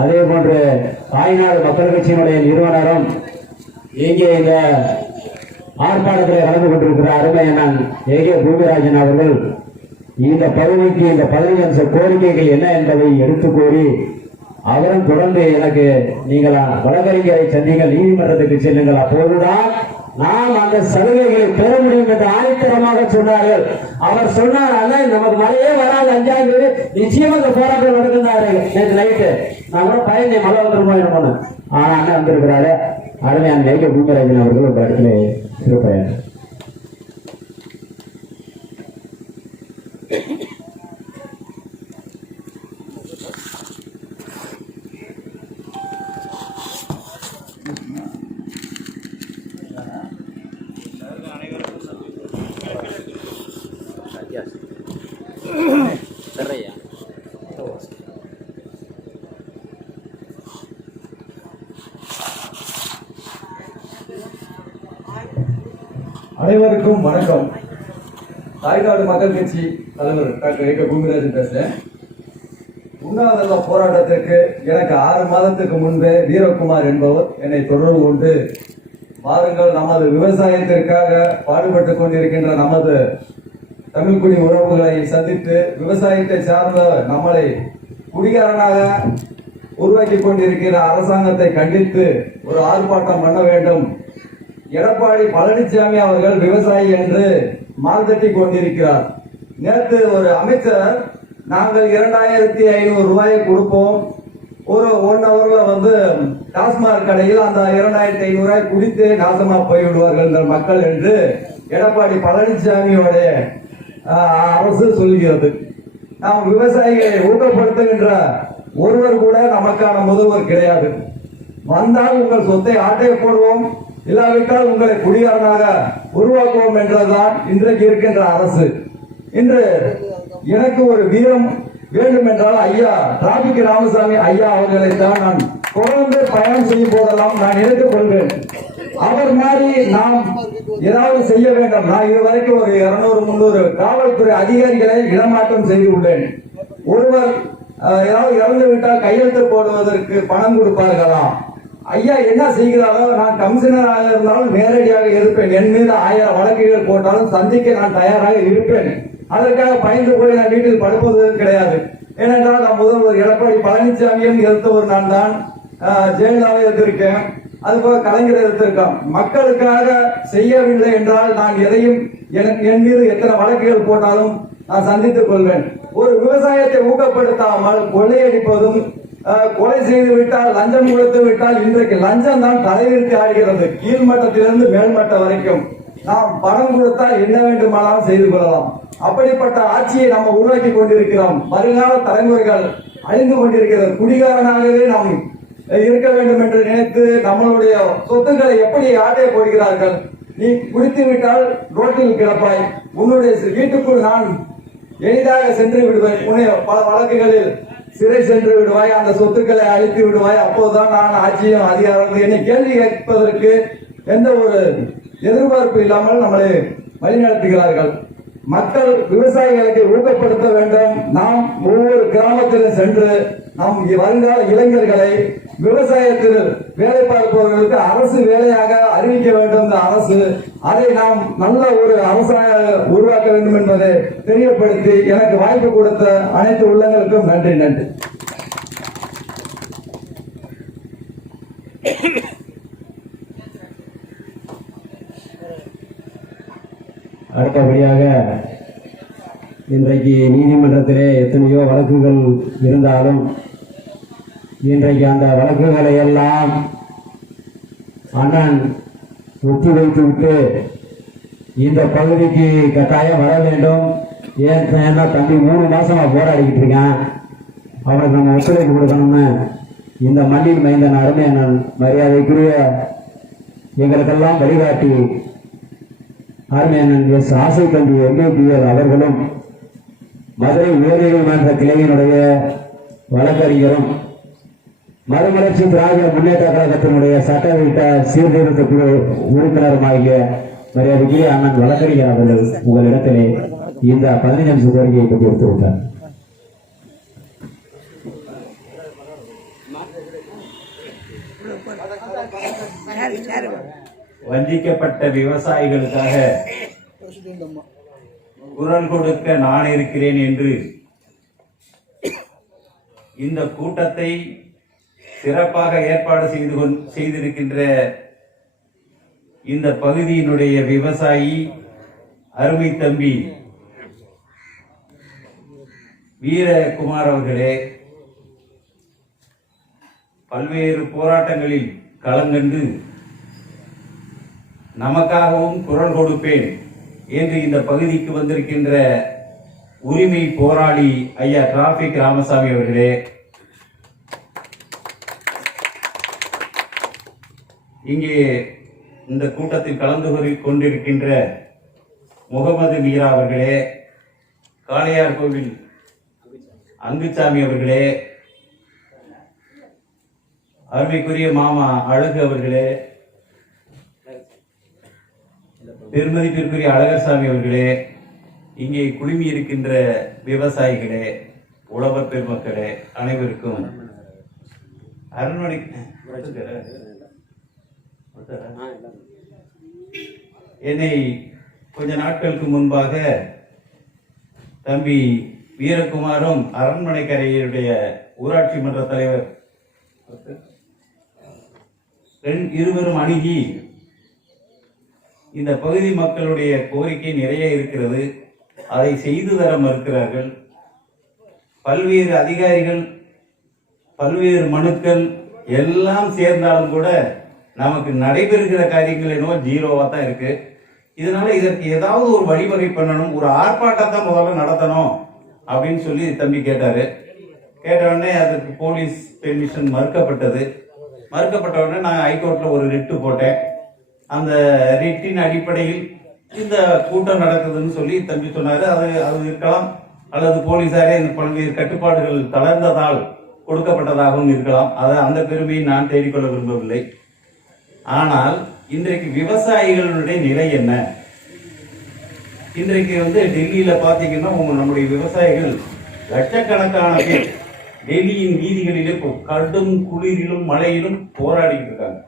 அதே போன்று தாய்நாடு மக்கள் கட்சியினுடைய நிறுவனரும் இங்கே இந்த ஆர்ப்பாட்டத்தில் கலந்து கொண்டிருக்கிற அருமையான ஏகே பூமிராஜன் அவர்கள் இந்த பகுதிக்கு இந்த 15 அம்ச கோரிக்கைகள் என்ன என்பதை எடுத்து கூறி அவரும் தொடர்ந்து எனக்கு நீங்கள் வழக்கறிஞரை சந்திங்கள், நீதிமன்றத்துக்கு செல்லுங்கள், அப்போதுதான் நாம் அந்த சலுகைகளை பெற முடியும் என்று ஆணித்தரமாக சொன்னார்கள். அவர் சொன்னார், அதான் நமக்கு மழையே வராது, 5ஆம் தேதி நிச்சயமா இந்த போராட்டம் நடக்குன்னாரு. நேற்று நைட்டு நான் கூட பயந்தேன் மழை வந்துருமோ. ஆனா அண்ணன் வந்திருக்கிறாரு அருமையான ஏகே பூமிராஜன் அவர்கள் ஒரு இடத்துல இருப்பார். அனைவருக்கும் வணக்கம். தாய்நாடு மக்கள் கட்சி தலைவர் டாக்டர் ஏகே பூமிராஜன் பேசுறேன். உண்ணாவிரத போராட்டத்திற்கு எனக்கு 6 மாதத்துக்கு முன்பே வீரகுமார் என்பவர் என்னை தொடர்பு கொண்டு வாருங்கள், நமது விவசாயத்திற்காக பாடுபட்டுக் கொண்டிருக்கின்ற நமது தமிழ்குடி உறவுகளை சந்தித்து விவசாயத்தை சார்ந்த நம்மளை குடிகாரனாக உருவாக்கி கொண்டிருக்கிற அரசாங்கத்தை கண்டித்து ஒரு ஆர்ப்பாட்டம் பண்ண வேண்டும். எடப்பாடி பழனிசாமி அவர்கள் விவசாயி என்று மால்தட்டி கொண்டிருக்கிறார். நேற்று ஒரு அமைச்சர் நாங்கள் 2500 ரூபாயை கொடுப்போம், ஒரு 1 ஹவர்ல வந்து டாஸ்மாக் கடையில் அந்த 2500 ரூபாய் குடித்து நாசமா போய்விடுவார்கள் மக்கள் என்று எடப்பாடி பழனிசாமியோடைய அரசு சொல்கிறது. நாம் விவசாயிகளை ஊக்கப்படுத்துகின்ற ஒருவர் கூட நமக்கான முதல்வர் கிடையாது. வந்தால் உங்கள் சொத்தை ஆட்டை போடுவோம், இல்லாவிட்டால் உங்களை குடிகாரனாக உருவாக்குவோம் என்றுதான் இன்றைக்கு இருக்கின்ற அரசு. இன்று எனக்கு ஒரு வீரம் வேண்டும் என்றால் ஐயா டிராபிக் ராமசாமி ஐயா அவர்களை தான் நான் தொடர்ந்து பயணம் செய்யும் போதெல்லாம் நான் எடுத்துக் கொள்வேன். அவர் மாதிரி நாம் ஏதாவது செய்ய வேண்டும். நான் இதுவரைக்கும் ஒரு 200-300 காவல்துறை அதிகாரிகளை இடமாற்றம் செய்து உள்ளேன். ஒருவர் ஏதாவது இறந்து விட்டால் கையெழுத்து போடுவதற்கு பணம் கொடுப்பார்களா? ஐயா என்ன செய்கிறாரோ நான் கமிஷனராக இருந்தாலும் நேரடியாக இருப்பேன். என் மீது 1000 வழக்குகள் போட்டாலும் சந்திக்க நான் தயாராக இருப்பேன். அதற்காக பயந்து போய் நான் வீட்டில் படுப்பது கிடையாது. ஏனென்றால் நான் முதல்வர் எடப்பாடி பழனிசாமியும் எதிர்த்தவர் நான் தான். ஜெயலலிதாவை எதிர்த்திருக்கேன், அதுபோல கலைஞரை எதிர்த்திருக்கோம். மக்களுக்காக செய்யவில்லை என்றால் நான் எதையும் என் மீது எத்தனை வழக்குகள் போட்டாலும் நான் சந்தித்துக் கொள்வேன். ஒரு விவசாயத்தை ஊக்கப்படுத்தாமல் கொள்ளையடிப்பதும் கொலை செய்து விட்டால் லஞ்சம் கொடுத்து விட்டால் இன்றைக்கு லஞ்சம் தான் தலைவிரித்து ஆடுகிறது. கீழ்மட்டத்திலிருந்து மேல்மட்டம் வரைக்கும் நாம் பணம் கொடுத்தால் என்ன வேண்டுமானாலும் செய்து கொள்ளலாம். அப்படிப்பட்ட ஆட்சியை நம்ம உருவாக்கி கொண்டிருக்கிறோம். வருங்கால தலைமுறைகள் அழிந்து கொண்டிருக்கிறது. குடிகாரனாகவே நாம் இருக்க வேண்டும் என்று நினைத்து நம்மளுடைய சொத்துக்களை எப்படி ஆட்டை போடுகிறார்கள். நீ குடித்து விட்டால் ரோட்டில் கிடப்பாய், உன்னுடைய வீட்டுக்குள் நான் எளிதாக சென்று விடுவேன், உன்னை பல வழக்குகளில் சிறை சென்று விடுவாய், அந்த சொத்துக்களை அழித்து விடுவாய், அப்போதுதான் நான் ஆட்சியும் அதிகாரம் என்னை கேள்வி கேட்பதற்கு எந்த ஒரு எதிர்பார்ப்பு இல்லாமல் நம்மளை வழிநடத்துகிறார்கள். மக்கள் விவசாயிகளுக்கு ஊக்கப்படுத்த வேண்டும். நாம் ஒவ்வொரு கிராமத்திலும் சென்று நம் வருங்கால இளைஞர்களை விவசாயத்தில் வேலை பார்ப்பவர்களுக்கு அரசு வேலையாக அறிவிக்க வேண்டும். இந்த அரசு அதை நாம் நல்ல ஒரு அரசாக உருவாக்க வேண்டும் என்பதை தெரியப்படுத்தி எனக்கு வாய்ப்பு கொடுத்த அனைத்து உள்ளங்களுக்கும் நன்றி. அடுத்தபடியாக இன்றைக்கு நீதிமன்றத்திலே எத்தனையோ வழக்குகள் இருந்தாலும் இன்றைக்கு அந்த வழக்குகளை எல்லாம் அண்ணன் ஒத்தி வைத்துவிட்டு இந்த பகுதிக்கு கட்டாயம் வர வேண்டும். ஏன்னா தம்பி 3 மாசமா போராடிக்கிட்டு இருக்கான், அவனுக்கு நம்ம ஒத்துழைப்பு கொடுக்கணும்னு இந்த மண்ணின் மைந்தன் அருமை அண்ணன் மரியாதைக்குரிய எங்களுக்கெல்லாம் வழிகாட்டி அருமை அண்ணன் எஸ் ஆசை தம்பி எம்ஏபிஎல் அவர்களும் மதுரை உயர்நீதிமன்ற கிளையினுடைய வழக்கறிஞரும் மறுமலர்ச்சி திராவிட முன்னேற்ற கழகத்தினுடைய சட்டவிட்ட சீர்திருத்த குழு உறுப்பினருமாகிய மரியாதைக்குரிய அண்ணன் வழக்கறிஞர் அவர்கள் உங்களிடத்திலே இந்த 15 நிமிஷ கோரிக்கையை பற்றி எடுத்து விட்டார். வஞ்சிக்கப்பட்ட விவசாயிகளுக்காக குரல் கொடுக்க நான் இருக்கிறேன் என்று இந்த கூட்டத்தை சிறப்பாக ஏற்பாடு செய்திருக்கின்ற இந்த பகுதியினுடைய விவசாயி அருமை தம்பி வீரகுமார் அவர்களே, பல்வேறு போராட்டங்களில் களங்கண்டு நமக்காகவும் குரல் கொடுப்பேன் என்று இந்த பகுதிக்கு வந்திருக்கின்ற உரிமை போராளி ஐயா டிராபிக் ராமசாமி அவர்களே, இங்கே இந்த கூட்டத்தில் கலந்து கொண்டிருக்கின்ற முகமது மீரா அவர்களே, காளையார் கோவில் அங்குச்சாமி அவர்களே, அருமைக்குரிய மாமா அழகு அவர்களே, பெருமதிப்பிற்குரிய அழகர்சாமி அவர்களே, இங்கே குழுமி இருக்கின்ற விவசாயிகளே, உழவர் பெருமக்களே, அனைவருக்கும் அரண்மனை என்னை கொஞ்ச நாட்களுக்கு முன்பாக தம்பி வீரகுமாரும் அரண்மனை கரையுடைய ஊராட்சி மன்ற தலைவர் இருவரும் அணுகி இந்த பகுதி மக்களுடைய கோரிக்கை நிறைய இருக்கிறது, அதை செய்து தர மறுக்கிறார்கள். பல்வேறு அதிகாரிகள், பல்வேறு மனுக்கள் எல்லாம் சேர்ந்தாலும் கூட நமக்கு நடைபெறுகிற காரியங்கள் என்னவோ ஜீரோவா தான் இருக்கு. இதனால இதற்கு ஏதாவது ஒரு வழிவகை பண்ணணும், ஒரு ஆர்ப்பாட்டத்தை முதல்ல நடத்தணும் அப்படின்னு சொல்லி தம்பி கேட்டாரு. கேட்ட உடனே அதற்கு போலீஸ் பெர்மிஷன் மறுக்கப்பட்டது. மறுக்கப்பட்ட உடனே நான் ஹைகோர்ட்ல ஒரு ரிட்டு போட்டேன். அந்த ரிட்டின் அடிப்படையில் இந்த கூட்டம் நடக்குதுன்னு சொல்லி தம்பி சொன்னாரு. அது இருக்கலாம், அல்லது போலீசாரே இந்த பல்வேறு கட்டுப்பாடுகள் தளர்ந்ததால் கொடுக்கப்பட்டதாகவும் இருக்கலாம். அதை அந்த பெருமையை நான் தேடிக்கொள்ள விரும்பவில்லை. ஆனால் இன்றைக்கு விவசாயிகளுடைய நிலை என்ன? இன்றைக்கு டெல்லியில பாத்தீங்கன்னா நம்முடைய விவசாயிகள் லட்சக்கணக்கான பேர் டெல்லியின் வீதிகளிலே கடும் குளிரிலும் மழையிலும் போராடிட்டு இருக்காங்க.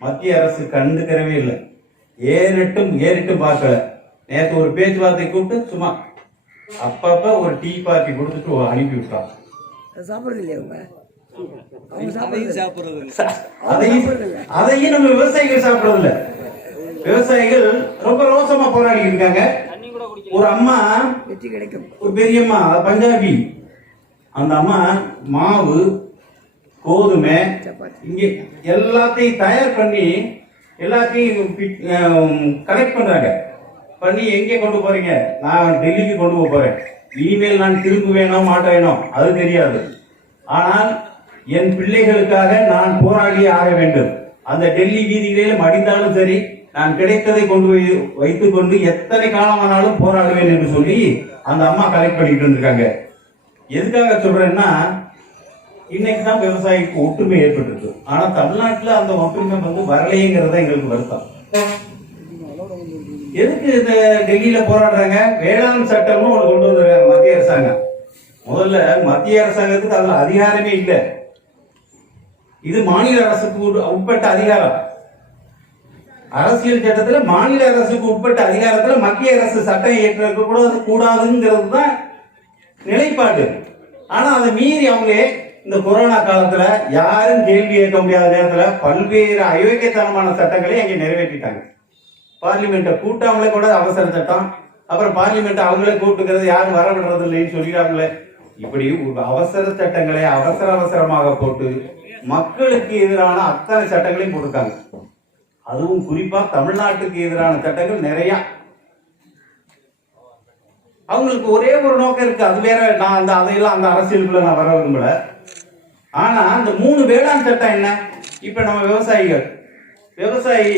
மத்திய அரசு கண்டுக்கிறவே இல்லை, ஏறிட்டும் பார்க்கல. நேற்று ஒரு பேச்சுவார்த்தை கூப்பிட்டு சும்மா அப்பப்ப ஒரு டீ பார்ட்டி கொடுத்துட்டு அனுப்பி விட்டான். சாப்பிடுறது இல்லையா அவங்க சாப்பிடுறது அதையும் நம்ம விவசாயிகள் சாப்பிடுறது இல்ல. விவசாயிகள் ரொம்ப ரோசமா போராடி இருக்காங்க. ஒரு அம்மா, வெற்றி கிடைக்கும், ஒரு பெரியம்மா பஞ்சாபி, அந்த அம்மா மாவு கோதுமை இங்க எல்லாத்தையும் தயார் பண்ணி எல்லாத்தையும் கலெக்ட் பண்றாங்க. பண்ணி எங்கே கொண்டு போறீங்க? நான் டெல்லிக்கு கொண்டு போறேன். இனிமேல் நான் திரும்ப வேணும் மாட்டேனோ அது தெரியாது. ஆனால் என் பிள்ளைகளுக்காக நான் போராடி ஆக வேண்டும். அந்த டெல்லி வீதிகளில் மடிந்தாலும் சரி, நான் கிடைத்ததை கொண்டு போய் வைத்துக் கொண்டு எத்தனை காலமானாலும் போராடுவேன் என்று சொல்லி அந்த அம்மா கலெக்ட் பண்ணிட்டு இருந்திருக்காங்க. எதுக்காக சொல்றேன்னா, இன்னைக்கு தான் விவசாயிக்கு ஒற்றுமை ஏற்பட்டிருக்கு. ஆனா தமிழ்நாட்டில் அந்த ஒற்றுமை வரலைங்கிறத எங்களுக்கு வருத்தம். எதுக்கு இந்த டெல்லியில போராடுறாங்க? வேளாண் சட்டம்னு ஒண்ணு கொண்டு வந்திருக்காங்க மத்திய அரசாங்கம். முதல்ல மத்திய அரசாங்கத்துக்கு அதுல அதிகாரமே இல்லை. இது மாநில அரசுக்கு உட்பட்ட அதிகாரம். அரசியல் சட்டத்துல மாநில அரசுக்கு உட்பட்ட அதிகாரத்துல மத்திய அரசு சட்டம் இயற்ற கூடாதுங்கிறது தான் நிலைப்பாடு. ஆனா அதை மீறி அவங்க இந்த கொரோனா காலத்துல யாரும் கேள்வி கேட்க முடியாத நேரத்துல பல்வேறு அயோக்கியத்தனமான சட்டங்களை அங்கே நிறைவேற்றிட்டாங்க. பார்லிமெண்ட்டை கூட்டாமலே கூட அவசர சட்டம், அப்புறம் பார்லிமெண்ட் அவங்களே கூட்டுக்கிறது, யாரும் வர விடுறது இல்லைன்னு சொல்லிடுறாங்களே. இப்படி அவசர சட்டங்களை அவசரமாக போட்டு மக்களுக்கு எதிரான அத்தனை சட்டங்களையும் போட்டிருக்காங்க. அதுவும் குறிப்பா தமிழ்நாட்டுக்கு எதிரான சட்டங்கள் நிறைய. அவங்களுக்கு ஒரே ஒரு நோக்கம் இருக்கு, அது வேற. நான் அதையெல்லாம் அந்த அரசியலுக்குள்ள நான் வர விரும்பல. ஆனா அந்த 3 வேளாண் சட்டம் என்ன? இப்ப நம்ம விவசாயி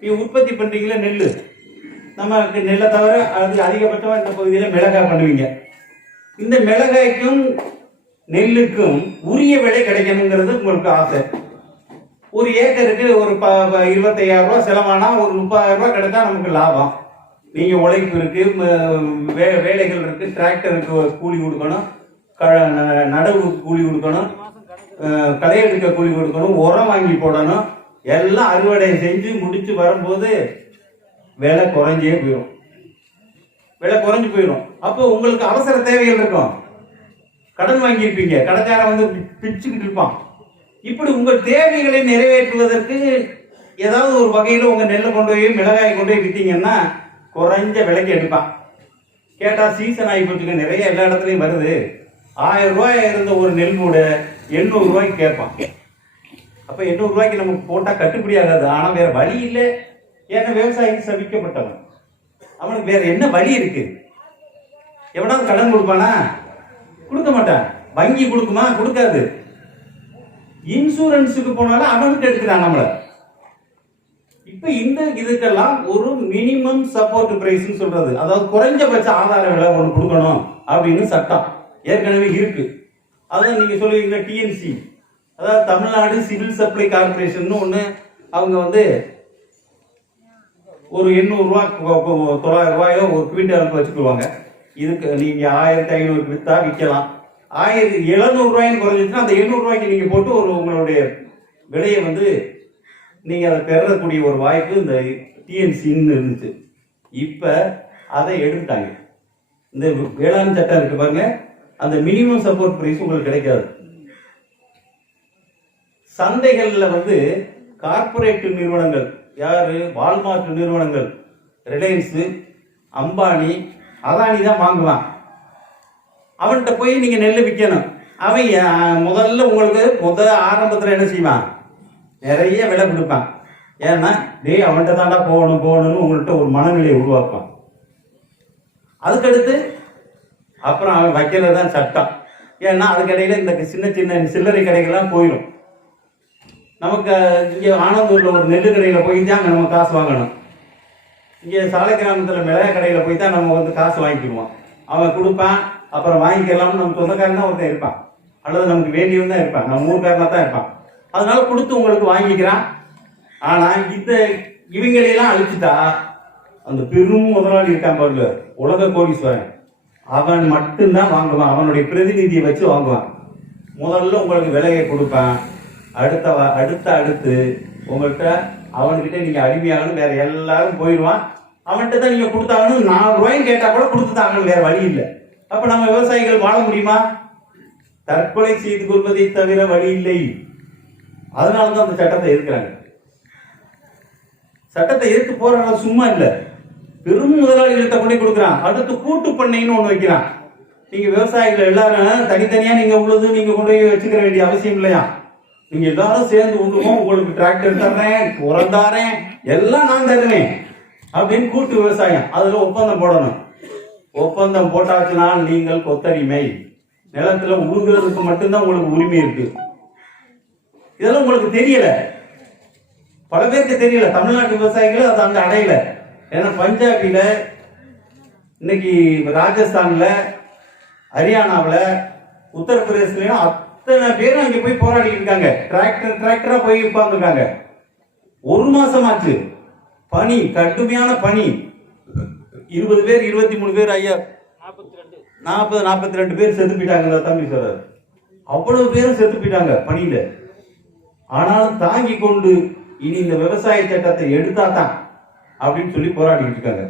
நீ உற்பத்தி பண்றீங்களா நெல், நமக்கு நெல்லை தவிர அது அதிகபட்சமா இந்த பகுதியில மிளகாய் பண்ணுவீங்க. இந்த மிளகாய்க்கும் நெல்லுக்கும் உரிய விலை கிடைக்கணுங்கிறது உங்களுக்கு ஆசை. ஒரு ஏக்கருக்கு ஒரு 25,000 ரூபாய் செலவானா ஒரு 30,000 ரூபாய் கிடைச்சா நமக்கு லாபம். நீங்க உழைப்பு இருக்கு, வேலைகள் இருக்கு, டிராக்டருக்கு கூலி கொடுக்கணும், நடவு கூலி கொடுக்கணும், களை எடுக்க கூலி கொடுக்கணும், உரம் வாங்கி போடணும். எல்லாம் அறுவடை செஞ்சு முடிச்சு வரும்போது விலை குறைஞ்சே போயிடும். அப்போ உங்களுக்கு அவசர தேவைகள் இருக்கும். கடன் வாங்கியிருப்பீங்க, கடைக்காரன் பிச்சுக்கிட்டு இருப்பான். இப்படி உங்கள் தேவைகளை நிறைவேற்றுவதற்கு ஏதாவது ஒரு வகையில் உங்க நெல்லை கொண்டு போய் மிளகாய் கொண்டு போய் விட்டீங்கன்னா குறைஞ்ச விலைக்கு எடுப்பான். கேட்டா சீசன் ஆகி போச்சுங்க, நிறைய எல்லா இடத்துலையும் வருது. 1000 ரூபாய் இருந்த ஒரு நெல் மூட 800 ரூபாய்க்கு கேட்பான். அப்ப 800 ரூபாய்க்கு நமக்கு போட்டா கட்டுப்படி ஆகாது. ஆனா வேற வழி இல்லை. ஏன்னா விவசாயிக்கு சபிக்கப்பட்டவன், அவனுக்கு வேற என்ன வழி இருக்கு? எவனாவது கடன் கொடுப்பானா? கொடுக்க மாட்டான். வங்கி கொடுக்குமா? கொடுக்காது. இன்சூரன்ஸுக்கு போனாலும் அவனுக்கு எடுக்கிறான் நம்மள. இப்ப இந்த இதுக்கெல்லாம் ஒரு மினிமம் சப்போர்ட் பிரைஸ் சொல்றது, அதாவது குறைஞ்சபட்ச ஆதார விலை ஒன்று கொடுக்கணும் அப்படின்னு சட்டம் ஏற்கனவே இருக்கு. அதான் நீங்க சொல்லுவீங்க டிஎன்சி, அதாவது தமிழ்நாடு சிவில் சப்ளை கார்பரேஷன் ஒண்ணு. அவங்க ஒரு 800 ரூபாய் 900 ரூபாயோ ஒரு குவிண்டாலுக்கு வச்சுக்குவாங்க. இதுக்கு நீங்க 1500 வித்தா விற்கலாம். 1700 ரூபாய்னு குறைஞ்சிச்சுன்னா அந்த 800 ரூபாய்க்கு நீங்க போட்டு உங்களுடைய விலையை நீங்க அதை பெறக்கூடிய ஒரு வாய்ப்பு இந்த டிஎன்சின்னு இருந்துச்சு. இப்ப அதை எடுத்துட்டாங்க. இந்த வேளாண் சட்டம் இருக்கு பாருங்க, அந்த மினிமம் சப்போர்ட் பிரைஸ் உங்களுக்கு கிடைக்காது. சந்தைகள்ல கார்பரேட் நிறுவனங்கள் யாரு? வால்மார்ட் நிறுவனங்கள், ரிலையன்ஸ், அம்பானி, அதானி தான் வாங்குவான். அவன்கிட்ட போய் நீங்க நெல் விற்கணும். அவன் முதல்ல உங்களுக்கு ஆரம்பத்தில் என்ன செய்வான்? நிறைய விலை கொடுப்பான். ஏன்னா அவன்கிட்ட தாண்டா போகணும்னு உங்கள்கிட்ட ஒரு மனநிலையை உருவாக்குவான். அதுக்கடுத்து அப்புறம் அவன் வைக்கிறது தான் சட்டம். ஏன்னா அதுக்கடையில இந்த சின்ன சின்ன சில்லறை கடைகள்லாம் போயிடும். நமக்கு இங்கே ஆனந்தூரில் ஒரு நெல் கடையில் போய் தான் அங்கே நம்ம காசு வாங்கணும். இங்கே சாலை கிராமத்தில் மிளகாய் கடையில் போய் தான் நம்ம காசு வாங்கிக்குவோம். அவன் கொடுப்பான், அப்புறம் வாங்கிக்கலாம்னு நம்ம சொந்தக்காரன் தான் ஒருத்தன் இருப்பான், அல்லது நமக்கு வேண்டியவன் தான் இருப்பான், நம்ம ஊருக்காரனா தான் இருப்பான். அதனால கொடுத்து உங்களுக்கு வாங்கிக்கிறான். ஆனா இவங்களையெல்லாம் அழிச்சுட்டா அந்த பெரும் முதலாளி இருக்கான் பாருங்க, உலக கோடீஸ்வரன், அவன் மட்டும்தான் வாங்குவான். அவனுடைய பிரதிநிதியை வச்சு வாங்குவான். முதல்ல உங்களுக்கு விலையை கொடுப்பான். அடுத்து உங்கள்கிட்ட அவன்கிட்ட நீங்க அடிமையாகணும், வேற எல்லாரும் போயிடுவான். அவன்கிட்ட தான் நீங்க கொடுத்தாங்கன்னு 4 ரூபாயும் கேட்டா கூட கொடுத்துட்டாங்கன்னு, வேற வழி இல்லை. அப்ப நம்ம விவசாயிகள் வாழ முடியுமா? தற்கொலை செய்து கொள்வதை தவிர வழி இல்லை. அதனாலதான் அந்த சட்டத்தை எதிர்க்கிறாங்க. சட்டத்தை எதிர்த்து போராடுறது சும்மா இல்லை, பெரும் முதலாளிகள்கிட்ட கொண்டு கொடுக்குறான். அடுத்து கூட்டு பண்ணைன்னு ஒண்ணு வைக்கிறான். நீங்க விவசாயிகள் எல்லாரும் தனித்தனியா நீங்க உள்ளது நீங்க கொண்டு போய் வச்சுக்கிற வேண்டிய அவசியம் இல்லையா? நீங்க எல்லாரும் சேர்ந்து உள்ளுவோம், உங்களுக்கு டிராக்டர் தர்றேன், உரம் தரேன், எல்லாம் நான் தருவேன் அப்படின்னு கூட்டு விவசாயம். அதுல ஒப்பந்தம் போடணும். ஒப்பந்தம் போட்டாச்சுன்னா நீங்கள் கொத்தடிமை, நிலத்துல உழுகிறதுக்கு மட்டும்தான் உங்களுக்கு உரிமை இருக்கு. இதெல்லாம் உங்களுக்கு தெரியல, பல பேருக்கு தெரியல. தமிழ்நாட்டு விவசாயிகள் அது அங்க அடையல. ஏன்னா பஞ்சாபில, இன்னைக்கு ராஜஸ்தான்ல, ஹரியானாவில், உத்தரப்பிரதேசலையும் அத்தனை பேரும் அங்கே போய் போராடிட்டு இருக்காங்க. டிராக்டரா போய் உட்கார்ந்துருக்காங்க. 1 மாசமாச்சு பனி, கடுமையான பனி. 20 பேர் 23 பேர், ஐயா 42 பேர் செத்து போயிட்டாங்க. தம்பி சொல்றாரு, அவ்வளவு பேரும் செத்து போயிட்டாங்க பனியில. ஆனாலும் தாங்கி கொண்டு இனி இந்த விவசாய சட்டத்தை எடுத்தாதான் அப்படின்னு சொல்லி போராடிட்டு இருக்காங்க.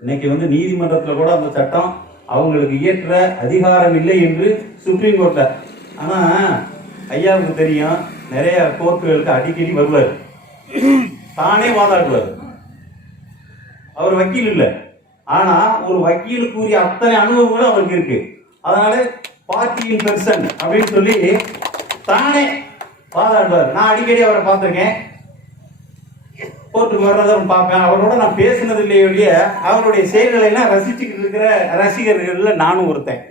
இன்னைக்கு நீதிமன்றத்தில் கூட அந்த சட்டம் அவங்களுக்கு இயற்ற அதிகாரம் இல்லை என்று சுப்ரீம் கோர்ட்ல. ஆனா ஐயாவுக்கு தெரியும், நிறைய கோர்ட்டுகளுக்கு அடிக்கடி வருவார், தானே வாதாடுவார். அவர் வக்கீல் இல்லை, ஆனா ஒரு வக்கீலுக்குரிய அத்தனை அனுபவங்களும் அவருக்கு இருக்கு. அதனால பார்ட்டியின் பெர்சன் அப்படின்னு சொல்லி தானே வாதாடுவார். நான் அடிக்கடி அவரை பார்த்திருக்கேன், கோர்ட்டுக்கு வர்றதை பார்ப்பேன். அவரோட நான் பேசினது இல்லையே, அவருடைய செயல்களை எல்லாம் ரசிச்சுக்கிட்டு இருக்கிற ரசிகர்கள்ல நானும் ஒருத்தன்.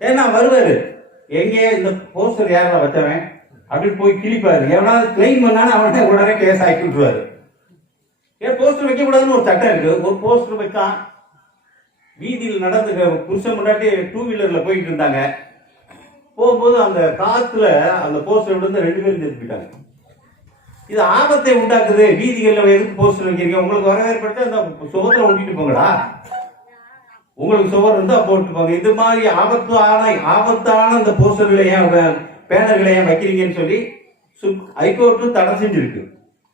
ஏன்னா வருவாரு, எங்கே இந்த போஸ்டர் யாரா வச்சவன் அப்படின்னு போய் கிழிப்பாரு. எவனாவது கிளைம் பண்ணாலும் அவன்கிட்ட உடனே கேஸ் ஆக்கி விட்டுருவாரு. ஏன் போஸ்டர் வைக்க கூடாதுன்னு ஒரு சட்டம் இருக்கு. ஒரு போஸ்டர் வைத்தான், வீதியில் நடந்து புருஷன் முன்னாடி 2 வீலர்ல போயிட்டு இருந்தாங்க. போகும்போது அந்த காத்துல அந்த போஸ்டர் விழுந்து 2 பேரும் செத்து போயிட்டாங்க. இது ஆபத்தை உண்டாக்குது. வீதிகளில் எதுக்கு போஸ்டர் வைக்கிறீங்க? உங்களுக்கு வரவேற்பட்டு அந்த சுவரை ஒட்டிட்டு போங்கடா, உங்களுக்கு சுவர் இருந்தா போட்டு போங்க. இது மாதிரி ஆபத்தான அந்த போஸ்டர்களை ஏன், பேனர்களை ஏன் வைக்கிறீங்கன்னு சொல்லி ஹைகோர்ட்டும் தடை செஞ்சிருக்கு.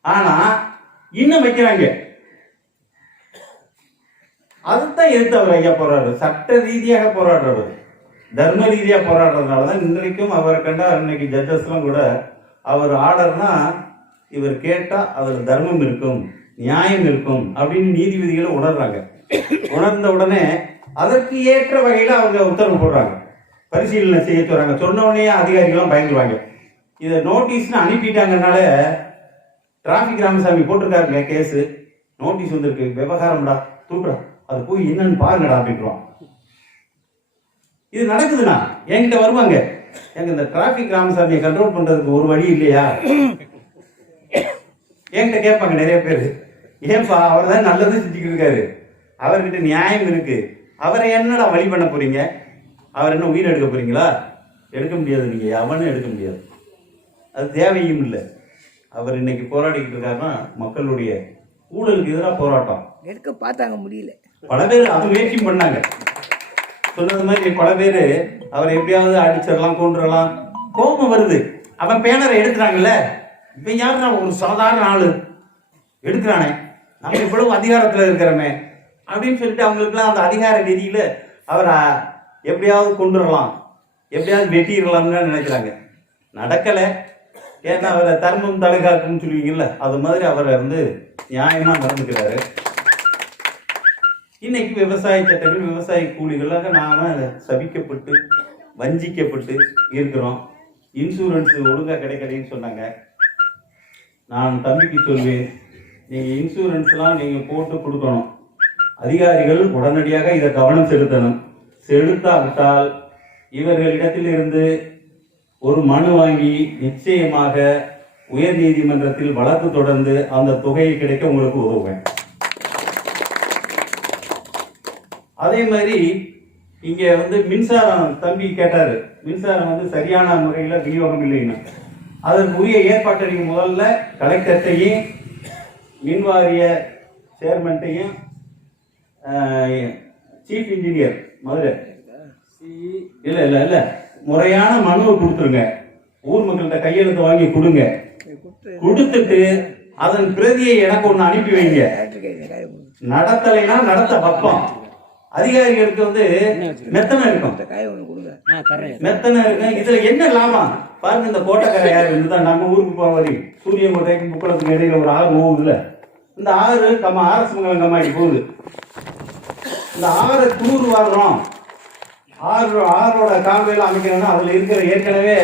ஆனா இன்னும் வைக்கிறாங்க. அதுதான் எதிர்த்து அவர் ஐயா போராடுறாரு. சட்ட ரீதியாக போராடுறவர், தர்ம ரீதியா போராடுறதுனாலதான் இன்றைக்கும் அவரை கண்டா இன்னைக்கு ஜட்ஜஸ் எல்லாம் கூட அவர் ஆர்டர்னா இவர் கேட்டா அதுல தர்மம் இருக்கும், நியாயம் இருக்கும் அப்படின்னு நீதிபதிகளை உணர்றாங்க. உணர்ந்த உடனே அதற்கு ஏற்ற வகையில அவங்க உத்தரவு போடுறாங்க, பரிசீலனை செய்ய சொல்றாங்க. சொன்ன உடனே அதிகாரிகளும் பயந்துருவாங்க. இதை நோட்டீஸ்னு அனுப்பிட்டாங்கனால, டிராபிக் ராமசாமி போட்டிருக்காருங்க கேஸ், நோட்டீஸ் வந்திருக்கு, விவகாரம்டா, தூக்குடா, அது போய் என்னன்னு பாருங்கடா அப்படின்றான். இது நடக்குதுன்னா என்கிட்ட வருவாங்க, எங்க இந்த டிராபிக் ராமசாமியை கண்ட்ரோல் பண்றதுக்கு ஒரு வழி இல்லையா என்கிட்ட கேட்பாங்க நிறைய பேர். ஏன்பா, அவர் தான் நல்லது செஞ்சுக்கிட்டு இருக்காரு, அவர்கிட்ட நியாயம் இருக்கு, அவரை என்னடா வழி பண்ண போறீங்க? அவர் என்ன உயிர் எடுக்க போறீங்களா? எடுக்க முடியாது, நீங்க அவனும் எடுக்க முடியாது, அது தேவையும் இல்லை. அவர் இன்னைக்கு போராடிக்கிட்டு இருக்காருன்னா மக்களுடைய ஊழலுக்கு எதிராக போராட்டம். எடுக்க பார்த்தாங்க, முடியல. பல பேர் அது முயற்சியும் பண்ணாங்க. சொன்னது மாதிரி பல பேர் அவரை எப்படியாவது அடிச்சிடலாம், கொண்டுடலாம். கோபம் வருது. அவன் பேனரை எடுக்கிறாங்கல்ல, இப்ப யாரு ஒரு சாதாரண ஆளு எடுக்கிறானே, நம்ம இவ்வளவு அதிகாரத்துல இருக்கிறோமே அப்படின்னு சொல்லிட்டு அவங்களுக்குலாம் அந்த அதிகார ரீதியில அவரை எப்படியாவது கொண்டுடலாம், எப்படியாவது வெட்டிடலாம்னு நினைக்கிறாங்க. நடக்கல. ஏன்னா அவரை தர்மம் தலைகாக்குன்னு சொல்லுவீங்கல்ல, அது மாதிரி அவரை நியாயமா நடந்துக்கிறாரு. இன்னைக்கு விவசாய சட்டங்கள், விவசாய கூலிகளாக நாம சபிக்கப்பட்டு வஞ்சிக்கப்பட்டு இருக்கிறோம். இன்சூரன்ஸ் ஒழுங்கா கிடைக்கலன்னு சொன்னாங்க. நான் தம்பிக்கு சொல்வேன், நீங்க இன்சூரன்ஸ்லாம் நீங்க போட்டு கொடுக்கணும். அதிகாரிகள் உடனடியாக இதை கவனம் செலுத்தணும். செலுத்தாவிட்டால் இவர்களிடத்தில் இருந்து ஒரு மனு வாங்கி நிச்சயமாக உயர் நீதிமன்றத்தில் வழக்கு தொடர்ந்து அந்த தொகையை கிடைக்க உங்களுக்கு உதவுவேன். அதே மாதிரி இங்க வந்து மின்சாரம் தம்பி கேட்டாரு, மின்சாரம் வந்து சரியான முறையில் விநியோகம் இல்லைன்னு. அதற்குரிய ஏற்பாட்டை நீங்க முதல்ல கலெக்டர்ட்டையும் மின்வாரிய சேர்மன்ட்டையும் சீஃப் இன்ஜினியர் மதுரை இல்ல இல்ல இல்ல முறையான மனுவை கொடுத்துருங்க. ஊர் மக்கள்கிட்ட கையெழுத்து வாங்கி கொடுங்க. கொடுத்துட்டு அதன் பிரதியை எனக்கு ஒண்ணு அனுப்பி வைங்க. நடத்தலைன்னா நடத்த பப்பம். அதிகாரிகளுக்கு வந்து மெத்தனை இருக்கும், மெத்தனை இருக்கும். இதுல என்ன லாபம் பாருங்க. இந்த கோட்டைக்கரை யாரு இருந்துதான் நம்ம ஊருக்கு போற வழி சூரியங்கோட்டைக்கு புக்கலத்துக்கு இடையில ஒரு ஆறு போகுதுல, இந்த ஆறு ஆர்எஸ் மங்கலம் கம்மாடி போகுது. இந்த ஆறு தூர் வர்றோம், ஆறோட கால்வாயில அமைக்கணும்னா அதுல இருக்கிற ஏற்கனவே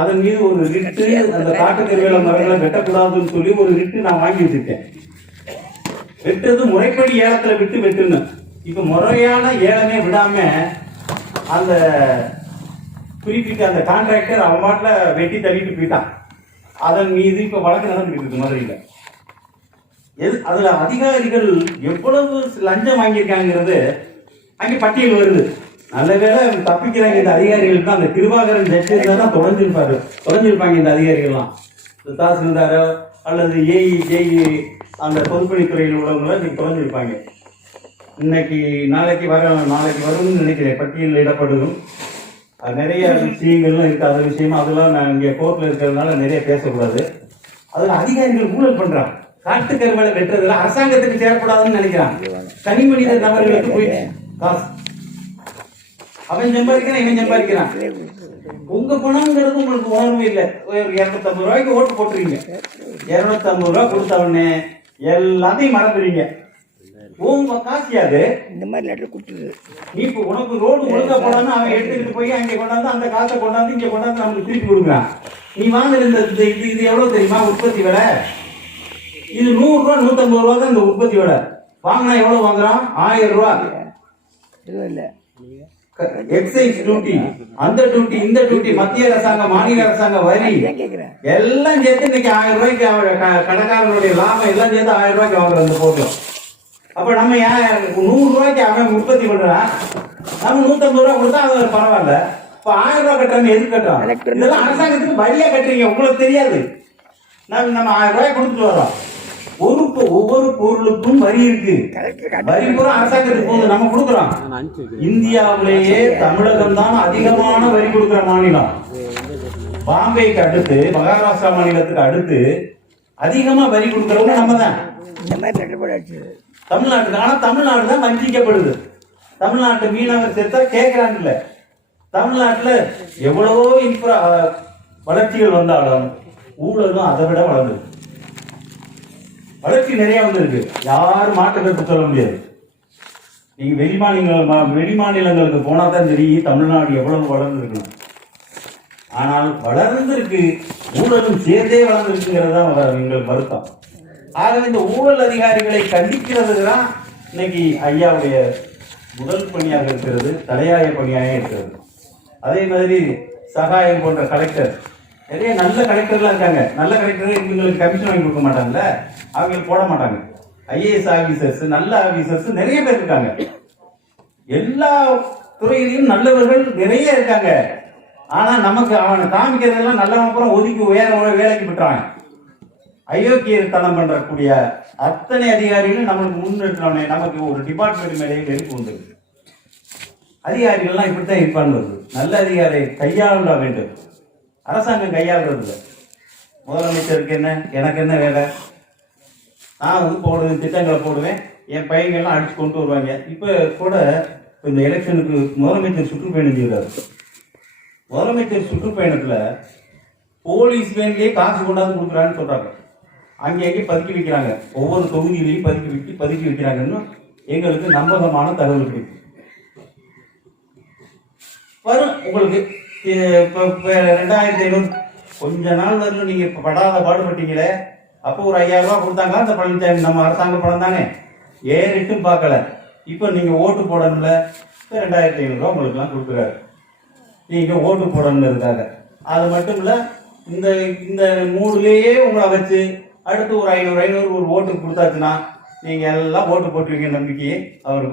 அதன் மீது ஒரு ரிட்டு, அந்த காட்டுக்கருவேல மரங்களை வெட்டக்கூடாதுன்னு சொல்லி ஒரு ரிட்டு நான் வாங்கி வச்சிருக்கேன். வெட்டுறது முறைப்படி ஏலத்துல விட்டு வெட்டுன்னு. இப்ப முறையான ஏலமே விடாம அந்த குறிப்பிட்ட அந்த கான்ட்ராக்டர் அவன் மாட்டில வெட்டி தள்ளிட்டு போயிட்டான். அதன் மீது இப்ப வழக்கு நடந்துட்டு இருக்கு மதுரையில. அதுல அதிகாரிகள் எவ்வளவு லஞ்சம் வாங்கியிருக்காங்கிறது அங்கே பட்டியல் வருது. நல்ல வேளை தப்பிக்கிறாங்க இந்த அதிகாரிகளுக்கு. அந்த திருவாகரன் ஜட்ஜி தான் தொலைஞ்சிருப்பாங்க இந்த அதிகாரிகள்லாம். தாசில்தாரோ அல்லது ஏஇ ஜேஇ அந்த பொதுப்பணித்துறையில் உள்ளவங்கள இன்னைக்கு தொலைஞ்சிருப்பாங்க. இன்னைக்கு நாளைக்கு வரும்னு நினைக்கிறேன், பட்டியலில் இடப்படும். நிறைய விஷயங்கள்லாம் இருக்கு. அது விஷயமா அதெல்லாம் நான் இங்கே கோர்ட்ல இருக்கிறதுனால நிறைய பேசக்கூடாது. அதுல அதிகாரிகள் ஊழல் பண்றாங்க. காட்டு கருவேலை வெட்டுறதுல அரசாங்கத்துக்கு சேரக்கூடாதுன்னு நினைக்கிறான். தனி மனித நபர்களுக்கு போயிடுச்சு காசு. அவன் சம்பாதிக்கிறான், இவன் சம்பாதிக்கிறான். உங்க பணம்ங்கிறது உங்களுக்கு உணர்வு இல்லை. 250 ரூபாய்க்கு ஓட்டு போட்டுறீங்க. 250 ரூபாய் கொடுத்தவொடனே எல்லாத்தையும் மறந்துடுறீங்க. உங்க காசியாது இந்த மாதிரி லெட்டர் கொடுத்துரு. நீ இப்போ உனக்கு ரோடு ஒழுங்கா போடான்னு அவன் எடுத்துக்கிட்டு போய் அங்கே கொண்டாந்து அந்த காசை கொண்டாந்து இங்க கொண்டாந்து நம்மளுக்கு திருப்பி கொடுக்குறான். நீ வாங்குற இது எவ்வளவு தெரியுமா உற்பத்தி விலை? இது 100 ரூபா 150 ரூபா தான் இந்த உற்பத்தி விலை. வாங்கினா எவ்வளவு வாங்குறான்? 1000 ரூபா. இல்ல எக்ஸைஸ் டியூட்டி, அந்த டியூட்டி, இந்த டியூட்டி, மத்திய அரசாங்கம் மாநில அரசாங்க வரி எல்லாம் சேர்த்து இன்னைக்கு 1000 ரூபாய்க்கு கடைக்காரனுடைய லாபம் எல்லாம் சேர்த்து 1000 ரூபாய்க்கு வாங்குற அந்த பொருள். அப்ப நம்ம 100 ரூபாய்க்கு அவன் உற்பத்தி பண்றான், நம்ம 150 ரூபாய் கொடுத்தா அது பரவாயில்ல. இப்ப 1000 ரூபாய் கட்டுறாங்க, எதுக்கு கட்டுறோம்? இதெல்லாம் அரசாங்கத்துக்கு வரியா கட்டுறீங்க, உங்களுக்கு தெரியாது. நம்ம 1000 ரூபாய் கொடுத்துட்டு வரோம். ஒவ்வொரு பொருளுக்கும் வரி இருக்கு. வரி பூரா அரசாங்கத்துக்கு போகுது, நம்ம கொடுக்குறோம். இந்தியாவிலேயே தமிழகம் தான் அதிகமான வரி கொடுக்கிற மாநிலம். பாம்பேக்கு அடுத்து மகாராஷ்டிரா மாநிலத்துக்கு அடுத்து அதிகமா வரி கொடுக்கறவங்க நம்ம தான் தமிழ்நாட்டுக்கு. ஆனா தமிழ்நாடு தான் வஞ்சிக்கப்படுது. தமிழ்நாட்டு மீனவர் சேர்த்தா கேட்கிறாங்க இல்ல. தமிழ்நாட்டுல எவ்வளவோ வளர்ச்சிகள் வந்தாலும் ஊழலும் அதை விட வளர்ந்து வளர்ச்சி நிறைய வந்திருக்கு. யாரும் மாற்றத்தை சொல்ல முடியாது. நீங்க வெளி மாநிலங்களுக்கு போனா தான் தெரியும் தமிழ்நாடு எவ்வளவு வளர்ந்துருக்கணும். ஆனால் வளர்ந்திருக்கு, ஊழலும் சேர்ந்தே வளர்ந்துருக்குங்கிறது தான் எங்களுக்கு வருத்தம். ஆகவே இந்த ஊழல் அதிகாரிகளை கண்டிக்கிறதுக்கு தான் இன்னைக்கு ஐயாவுடைய முதல் பணியாக இருக்கிறது, தலையாய பணியாக இருக்கிறது. அதே மாதிரி சகாயம் போன்ற கலெக்டர், நிறைய நல்ல கலெக்டர்லாம் இருக்காங்க. நல்ல கலெக்டர் இவங்களுக்கு கமிஷன் வாங்கி கொடுக்க மாட்டாங்கல்ல, அவங்களுக்கு போட மாட்டாங்க. ஐஏஎஸ் ஆபீசர்ஸ், நல்ல ஆபீசர்ஸ் நிறைய பேர் இருக்காங்க. எல்லா துறையிலையும் நல்லவர்கள் நிறைய இருக்காங்க. ஆனா நமக்கு அவனை காமிக்கிறதெல்லாம் நல்லவன் அப்புறம் ஒதுக்கி வேற வேலைக்கு விட்டுறாங்க. அயோக்கியத்தனம் பண்றக்கூடிய அத்தனை அதிகாரிகளும் நம்மளுக்கு முன்னிறுத்தினோடனே நமக்கு ஒரு டிபார்ட்மெண்ட் மேலேயே வெறுப்பு உண்டு. அதிகாரிகள்லாம் இப்படித்தான் இருப்பான்னு வருது. நல்ல அதிகாரி கையாள வேண்டும். அரசாங்கம் கையாளுறது இல்லை. முதலமைச்சருக்கு என்ன, எனக்கு என்ன வேலை? நான் வந்து போடுவேன், திட்டங்களை போடுவேன், என் பையங்கள்லாம் அடிச்சு கொண்டு வருவாங்க. இப்போ கூட இந்த எலெக்ஷனுக்கு முதலமைச்சர் சுற்றுப்பயணம் செய்கிறார். முதலமைச்சர் சுற்றுப்பயணத்தில் போலீஸ் வேன்லேயே காசு கொண்டாந்து கொடுக்குறான்னு சொல்றாங்க. அங்கேயே பதுக்கி வைக்கிறாங்க, ஒவ்வொரு தொகுதியிலையும் பதுக்கி வைக்கிறாங்கன்னு எங்களுக்கு நம்பகமான தகவல் கிடைக்கும். வரும் உங்களுக்கு 2500 கொஞ்ச நாள் வரலும் நீங்க படாத பாடுபட்டீங்களே. அப்போ ஒரு 5000 ரூபாய் கொடுத்தாங்க. அந்த பழனிசாமி நம்ம அரசாங்க பணம் தானே, ஏறிட்டும் பார்க்கல. இப்போ நீங்க ஓட்டு போடணும்ல, 2500 ரூபாய் உங்களுக்கு எல்லாம் கொடுக்குறாரு. நீங்க ஓட்டு போடணுங்கிறதுக்காக. அது மட்டும் இல்ல, இந்த மூடுலேயே உங்களை வச்சு அடுத்து ஒரு 500 ஒரு ஓட்டு கொடுத்தாச்சுன்னா நீங்க எல்லாம் ஓட்டு போட்டுருவீங்க நம்பிக்கையை அவர்